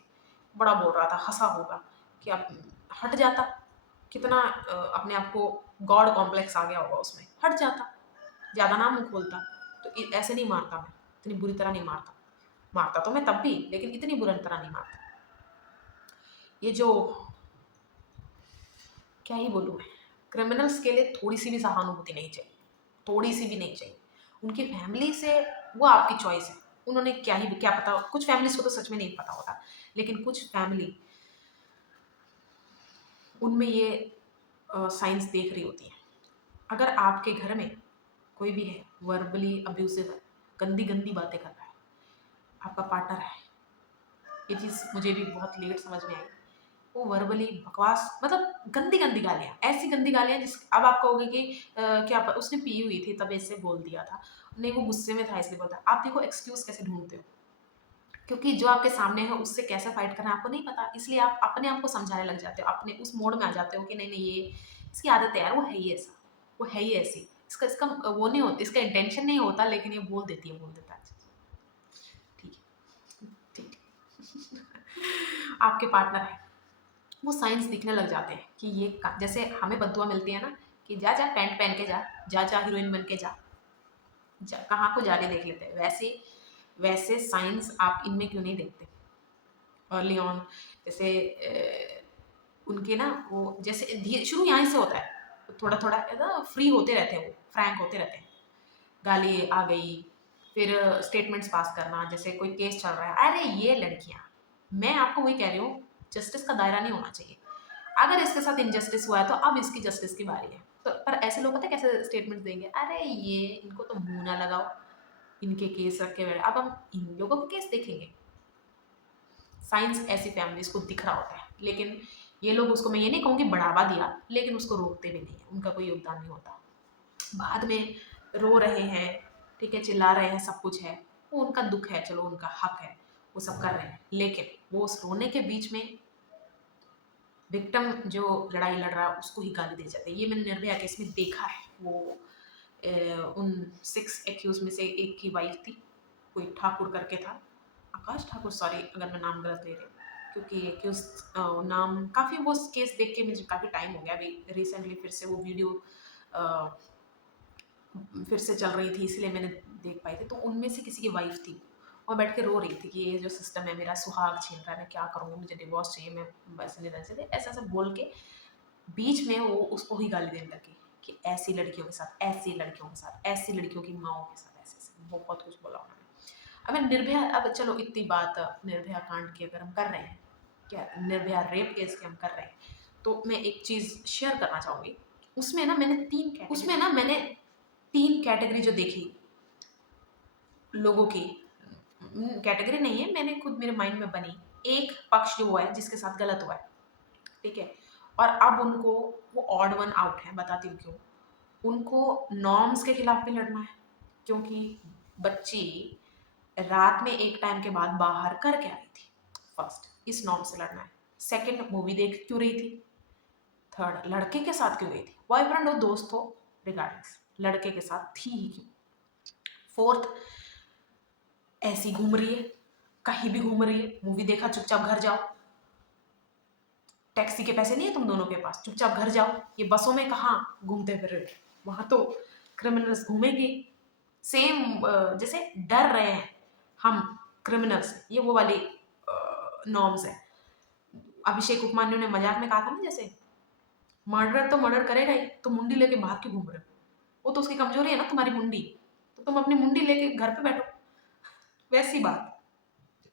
बड़ा बोल रहा था, हंसा होगा कि अब हट जाता, कितना अपने आप को गॉड कॉम्प्लेक्स आ गया होगा उसमें, हट जाता, ज़्यादा ना मुंह खोलता, तो ऐसे नहीं मारता मैं, इतनी बुरी तरह नहीं मारता, मारता तो मैं तब भी, लेकिन इतनी बुरी तरह नहीं मारता। ये जो, क्या ही बोलूँ मैं, क्रिमिनल्स के लिए थोड़ी सी भी सहानुभूति नहीं चाहिए, थोड़ी सी भी नहीं चाहिए। उनकी फैमिली से, वो आपकी चॉइस है, उन्होंने क्या पता, कुछ फैमिलीज को तो सच में नहीं पता होता, लेकिन कुछ फैमिली, उनमें ये साइंस देख रही होती है। अगर आपके घर में कोई भी है, वर्बली अब्यूसिव है, गंदी गंदी बातें कर रहा है, आपका पार्टनर है, ये चीज़ मुझे भी बहुत लेट समझ में आई, वो वर्बली बकवास, मतलब गंदी गंदी गालियाँ, ऐसी गंदी गालियाँ जिस, अब आप कहोगे कि उसने पी हुई थी तब ऐसे बोल दिया था, नहीं वो गुस्से में था इसलिए बोलता। आप देखो एक्सक्यूज कैसे ढूंढते हो, क्योंकि जो आपके सामने है उससे कैसे फाइट करना है आपको नहीं पता, इसलिए आप अपने आप को समझाने लग जाते हो, अपने उस मोड में आ जाते हो कि नहीं नहीं, ये इसकी आदत है यार, वो है ही ऐसा, वो है ही ऐसी, इसका इसका वो नहीं होता, इसका इंटेंशन नहीं होता, लेकिन ये बोल देती है, बोल देता है। ठीक है, ठीक है। आपके पार्टनर है, वो साइंस दिखने लग जाते हैं कि ये जैसे हमें बद्दुआ मिलती है ना, कि जा जा पैंट पहन के जा, जा जा हीरोइन बन के जा, जा कहाँ को जाने देख लेते हैं, वैसे वैसे साइंस आप इनमें क्यों नहीं देखते अर्ली ऑन। जैसे उनके ना वो जैसे शुरू यहाँ से होता है, थोड़ा थोड़ा ना फ्री होते रहते हैं, वो फ्रैंक होते रहते हैं, गाली आ गई, फिर स्टेटमेंट्स पास करना, जैसे कोई केस चल रहा है, अरे ये लड़कियां, मैं आपको वही कह रही हूँ, जस्टिस का दायरा नहीं होना चाहिए। अगर इसके साथ इनजस्टिस हुआ है तो अब इसकी जस्टिस की बारी है, तो पर ऐसे लोग पता है कैसे स्टेटमेंट देंगे, अरे ये इनको तो मुंह ना लगाओ, इनके केस रखे हुए, अब हम इन लोगों के केस देखेंगे। साइंस ऐसी फैमिलीज को दिख रहा होता है, लेकिन ये लोग उसको, मैं ये नहीं कहूँगी बढ़ावा दिया, लेकिन उसको रोकते भी नहीं है, उनका कोई योगदान नहीं होता। बाद में रो रहे हैं, ठीक है, चिल्ला रहे हैं, सब कुछ है, वो उनका दुख है, चलो उनका हक है, वो सब कर रहे हैं, लेकिन वो उस रोने के बीच में विक्टिम जो लड़ाई लड़ रहा है उसको ही गाली दे जाते हैं। ये मैंने निर्भया केस में देखा है। वो उन 6 एक्यूज में से एक की वाइफ थी, कोई ठाकुर करके था, आकाश ठाकुर, सॉरी अगर मैं नाम गलत ले रही हूँ, क्योंकि एक्यूज नाम काफ़ी, वो केस देख के मुझे काफ़ी टाइम हो गया, अभी रिसेंटली फिर से वो वीडियो फिर से चल रही थी, इसलिए मैंने देख पाई थी, तो उनमें से किसी की वाइफ थी, और बैठ के रो रही थी कि ये जो सिस्टम है मेरा सुहाग छीन रहा है, मैं क्या करूँगी, मुझे डिवोर्स चाहिए, मैं वैसे नहीं रह सकती, ऐसा ऐसा बोल के बीच में वो उसको ही गाली देने लगी कि ऐसी लड़कियों के साथ, ऐसी लड़कियों के साथ, ऐसी लड़कियों की माओ के साथ, ऐसे ऐसे बहुत कुछ बोला उन्होंने। अब निर्भया, अब चलो इतनी बात निर्भया कांड की अगर हम कर रहे हैं, क्या निर्भया रेप केस की हम कर रहे हैं, तो मैं एक चीज़ शेयर करना चाहूँगी। उसमें ना मैंने तीन कैटेगरी जो देखी लोगों की, कैटेगरी नहीं है, मैंने खुद मेरे माइंड में बनी। एक पक्ष जो हुआ है जिसके साथ गलत हुआ है, ठीक है, और अब उनको, वो ऑड वन आउट है, बताती हूँ क्यों। उनको नॉर्म्स के खिलाफ भी लड़ना है, क्योंकि बच्ची रात में एक टाइम के बाद बाहर करके आई थी। फर्स्ट, इस नॉर्म से लड़ना है। सेकंड, मूवी देख क्यों रही थी। थर्ड, लड़के के साथ क्यों गई थी, बॉयफ्रेंड हो दोस्त हो रिगार्डिंग्स, लड़के के साथ थी ही क्यों। फोर्थ, ऐसी घूम रही है, कहीं भी घूम रही है, मूवी देखा चुपचाप घर जाओ, टैक्सी के पैसे नहीं है तुम दोनों के पास, चुपचाप घर जाओ। ये बसों में कहाँ घूमते फिर रहे हो, वहां तो क्रिमिनल्स घूमेंगे। सेम जैसे डर रहे हैं हम क्रिमिनल्स, ये वो वाली नॉर्म्स है। अभिषेक उपमन्यु ने मजाक में कहा था ना, जैसे मर्डर तो मर्डर करेगा ही, तो मुंडी लेके बाहर क्यों घूम रहे हो, वो तो उसकी कमजोरी है ना तुम्हारी मुंडी, तो तुम अपनी मुंडी लेके घर पे बैठो। वैसी बात,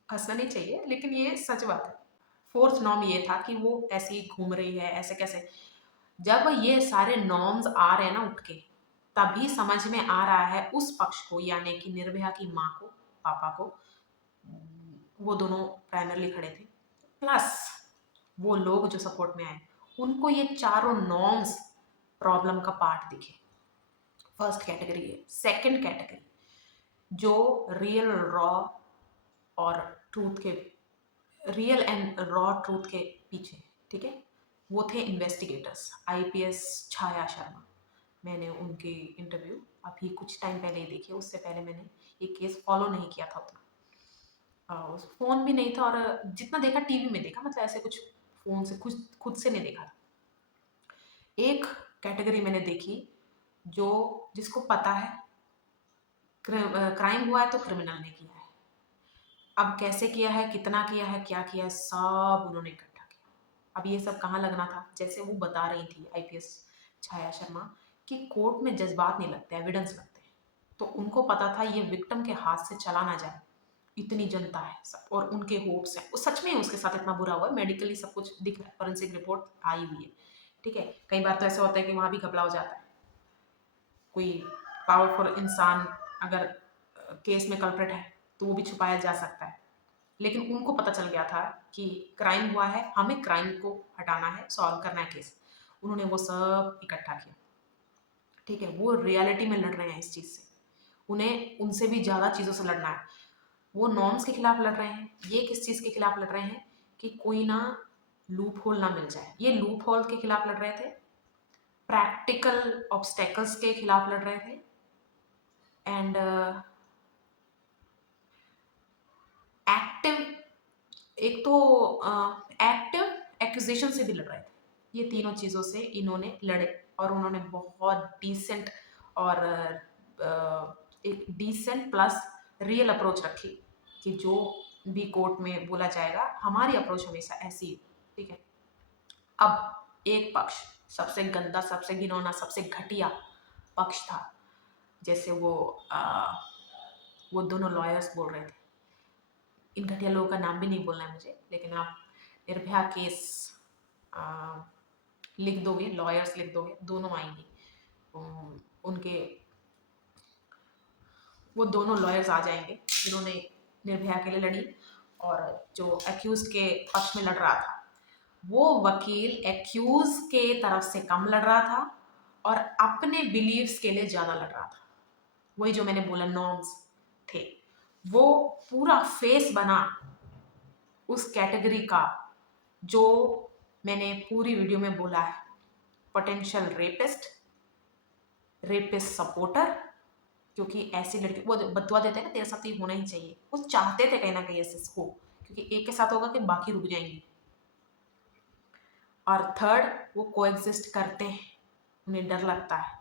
हंसना नहीं चाहिए लेकिन ये सच बात है। फोर्थ नॉर्म ये था कि वो ऐसे ही घूम रही है, ऐसे कैसे। जब ये सारे नॉर्म्स आ रहे हैं ना उठ के, तभी समझ में आ रहा है उस पक्ष को, यानी कि निर्भया की माँ को, पापा को, वो दोनों प्राइमरली खड़े थे, प्लस वो लोग जो सपोर्ट में आए, उनको ये चारों नॉर्म्स प्रॉब्लम का पार्ट दिखे। फर्स्ट कैटेगरी है। सेकंड कैटेगरी, जो रियल रॉ और ट्रूथ के, रियल एंड रॉ ट्रूथ के पीछे, ठीक है, वो थे इन्वेस्टिगेटर्स, आईपीएस छाया शर्मा। मैंने उनकी इंटरव्यू अभी कुछ टाइम पहले ही देखी, उससे पहले मैंने ये केस फॉलो नहीं किया था उतना, फ़ोन भी नहीं था, और जितना देखा टीवी में देखा, मतलब ऐसे कुछ फ़ोन से खुद खुद से नहीं देखा था। एक कैटेगरी मैंने देखी, जो जिसको पता है क्राइम हुआ है तो क्रिमिनल ने किया है, अब कैसे किया है, कितना किया है, क्या किया है, सब उन्होंने इकट्ठा किया। अब ये सब कहाँ लगना था, जैसे वो बता रही थी आईपीएस छाया शर्मा, कि कोर्ट में जज्बात नहीं लगते, एविडेंस लगते हैं। तो उनको पता था ये विक्टिम के हाथ से चला ना जाए, इतनी जनता है सब, और उनके होप्स हैं, वो सच में उसके साथ इतना बुरा हुआ है, मेडिकली सब कुछ दिख रहा है, फोरेंसिक रिपोर्ट आई हुई है, ठीक है। कई बार तो ऐसा होता है कि वहाँ भी घपला हो जाता है, कोई पावरफुल इंसान अगर केस में कल्प्रिट है तो वो भी छुपाया जा सकता है, लेकिन उनको पता चल गया था कि क्राइम हुआ है, हमें क्राइम को हटाना है, सॉल्व करना है केस। उन्होंने वो सब इकट्ठा किया, ठीक है। वो रियलिटी में लड़ रहे हैं इस चीज़ से, उन्हें उनसे भी ज़्यादा चीज़ों से लड़ना है। वो नॉर्म्स के खिलाफ लड़ रहे हैं, ये किस चीज़ के खिलाफ लड़ रहे हैं, कि कोई ना लूप होल ना मिल जाए। ये लूप होल के खिलाफ लड़ रहे थे, प्रैक्टिकल ऑब्स्टेकल्स के खिलाफ लड़ रहे थे, एंड एक्टिव, एक तो एक्टिव एक्यूजेशन से भी लड़ रहे थे। ये तीनों चीज़ों से इन्होंने लड़े, और उन्होंने बहुत डिसेंट और एक डिसेंट प्लस रियल अप्रोच रखी, कि जो भी कोर्ट में बोला जाएगा हमारी अप्रोच हमेशा ऐसी, ठीक है। अब एक पक्ष, सबसे गंदा, सबसे घिनौना, सबसे घटिया पक्ष था, जैसे वो दोनों लॉयर्स बोल रहे थे। इन घटिया लोगों का नाम भी नहीं बोलना है मुझे, लेकिन आप निर्भया केस लिख दोगे, लॉयर्स लिख दोगे, दोनों आएंगे। उनके, वो दोनों लॉयर्स आ जाएंगे जिन्होंने निर्भया के लिए लड़ी, और जो एक्यूज के पक्ष में लड़ रहा था, वो वकील एक्यूज के तरफ से कम लड़ रहा था और अपने बिलीव्स के लिए ज़्यादा लड़ रहा था। वही जो मैंने बोला नॉर्म्स थे, वो पूरा फेस बना उस कैटेगरी का, जो मैंने पूरी वीडियो में बोला है, पोटेंशियल रेपिस्ट, रेपिस्ट सपोर्टर। क्योंकि ऐसी लड़की, वो बदुआ देते हैं ना, तेरे साथ ये होना ही चाहिए, वो चाहते थे कहीं ना कहीं ऐसे हो, क्योंकि एक के साथ होगा कि बाकी रुक जाएंगी। और थर्ड, वो कोएग्जिस्ट करते हैं, उन्हें डर लगता है।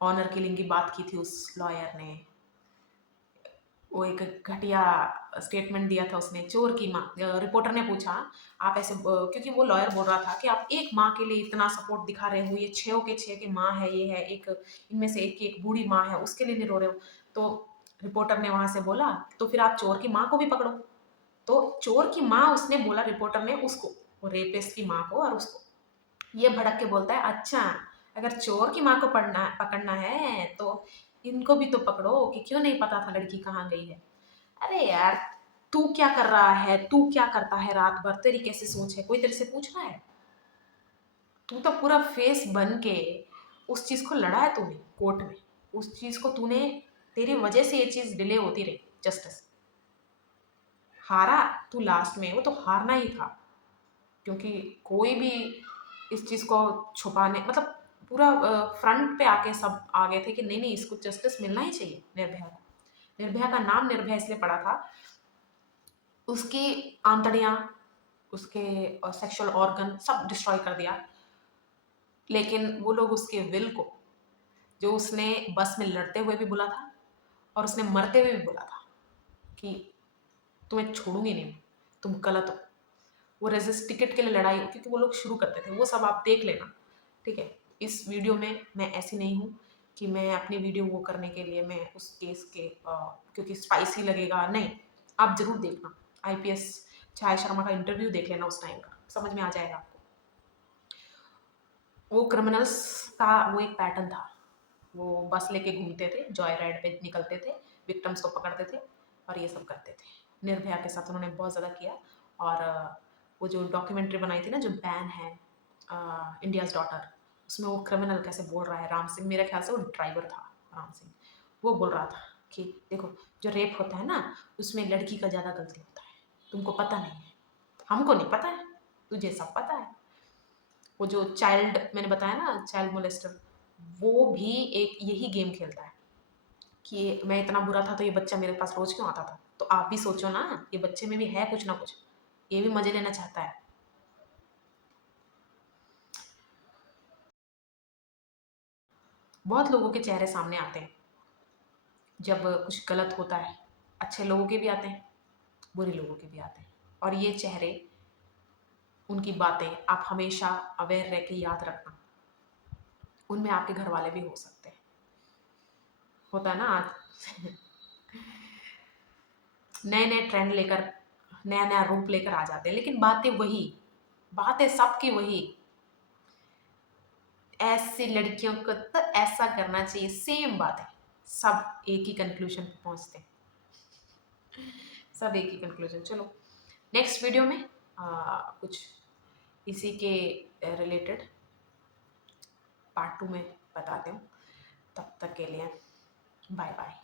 ऑनर किलिंग की बात की थी उस लॉयर ने, वो एक घटिया स्टेटमेंट दिया था उसने, चोर की माँ। रिपोर्टर ने पूछा, आप ऐसे क्योंकि वो लॉयर बोल रहा था कि आप एक माँ के लिए इतना सपोर्ट दिखा रहे हो, ये छः के छः की माँ है, ये है एक, इनमें से एक की एक बूढ़ी माँ है, उसके लिए नहीं रो रहे हो। तो रिपोर्टर ने वहां से बोला, तो फिर आप चोर की माँ को भी पकड़ो। तो चोर की माँ, उसने बोला रिपोर्टर ने उसको, वो रेपिस्ट की माँ को और उसको। ये भड़क के बोलता है, अच्छा अगर चोर की माँ को पकड़ना है तो इनको भी तो पकड़ो, कि क्यों नहीं पता था लड़की कहाँ गई है। अरे यार, तू क्या कर रहा है, तू क्या करता है रात भर, तेरी कैसी सोच है, कोई तेरे से पूछ रहा है? तू तो पूरा फेस बन के उस चीज को लड़ा है तूने कोर्ट में, उस चीज को तूने, तेरी वजह से ये चीज डिले होती रही, जस्टिस। हारा तू लास्ट में, वो तो हारना ही था, क्योंकि कोई भी इस चीज को छुपाने, मतलब पूरा फ्रंट पे आके सब आ गए थे कि नहीं नहीं, इसको जस्टिस मिलना ही चाहिए निर्भया को। निर्भया का नाम निर्भया इसलिए पड़ा था, उसकी आंतड़ियां, उसके सेक्सुअल ऑर्गन सब डिस्ट्रॉय कर दिया, लेकिन वो लोग उसके विल को, जो उसने बस में लड़ते हुए भी बोला था और उसने मरते हुए भी बोला था कि तुम्हें छोड़ूंगी नहीं, तुम गलत हो, वो रेजिस्ट टिकट के लिए लड़ाई, क्योंकि वो लोग शुरू करते थे, वो सब आप देख लेना, ठीक है। इस वीडियो में मैं ऐसी नहीं हूँ कि मैं अपनी वीडियो वो करने के लिए मैं उस केस के क्योंकि स्पाइसी लगेगा, नहीं। आप जरूर देखना आईपीएस छाया शर्मा का इंटरव्यू देख लेना उस टाइम का, समझ में आ जाएगा आपको। वो क्रिमिनल्स का वो एक पैटर्न था, वो बस लेके घूमते थे, जॉय राइड पे निकलते थे, विक्टिम्स को पकड़ते थे और ये सब करते थे। निर्भया के साथ उन्होंने बहुत ज़्यादा किया। और वो जो डॉक्यूमेंट्री बनाई थी ना, जो बैन है, इंडियाज़ डॉटर, उसमें वो क्रिमिनल कैसे बोल रहा है, राम सिंह, मेरे ख्याल से वो ड्राइवर था, राम सिंह, वो बोल रहा था कि देखो, जो रेप होता है ना, उसमें लड़की का ज़्यादा गलती होता है, तुमको पता नहीं है, हमको नहीं पता है, तुझे सब पता है। वो जो चाइल्ड मैंने बताया ना, चाइल्ड मोलेस्टर, वो भी एक यही गेम खेलता है कि मैं इतना बुरा था तो ये बच्चा मेरे पास रोज क्यों आता था। तो आप भी सोचो ना, ये बच्चे में भी है कुछ ना कुछ, ये भी मजे लेना चाहता है। बहुत लोगों के चेहरे सामने आते हैं जब कुछ गलत होता है, अच्छे लोगों के भी आते हैं, बुरे लोगों के भी आते हैं, और ये चेहरे, उनकी बातें आप हमेशा अवेयर रह के याद रखना, उनमें आपके घर वाले भी हो सकते हैं। होता है ना आज नए नए ट्रेंड लेकर, नया नया रूप लेकर आ जाते हैं, लेकिन बातें वही, बातें सबकी वही, ऐसी लड़कियों को तो ऐसा करना चाहिए, सेम बात है, सब एक ही कंक्लूजन पे पहुंचते हैं, सब एक ही कंक्लूजन। चलो नेक्स्ट वीडियो में कुछ इसी के रिलेटेड पार्ट 2 में बताते हूँ। तब तक के लिए बाय बाय।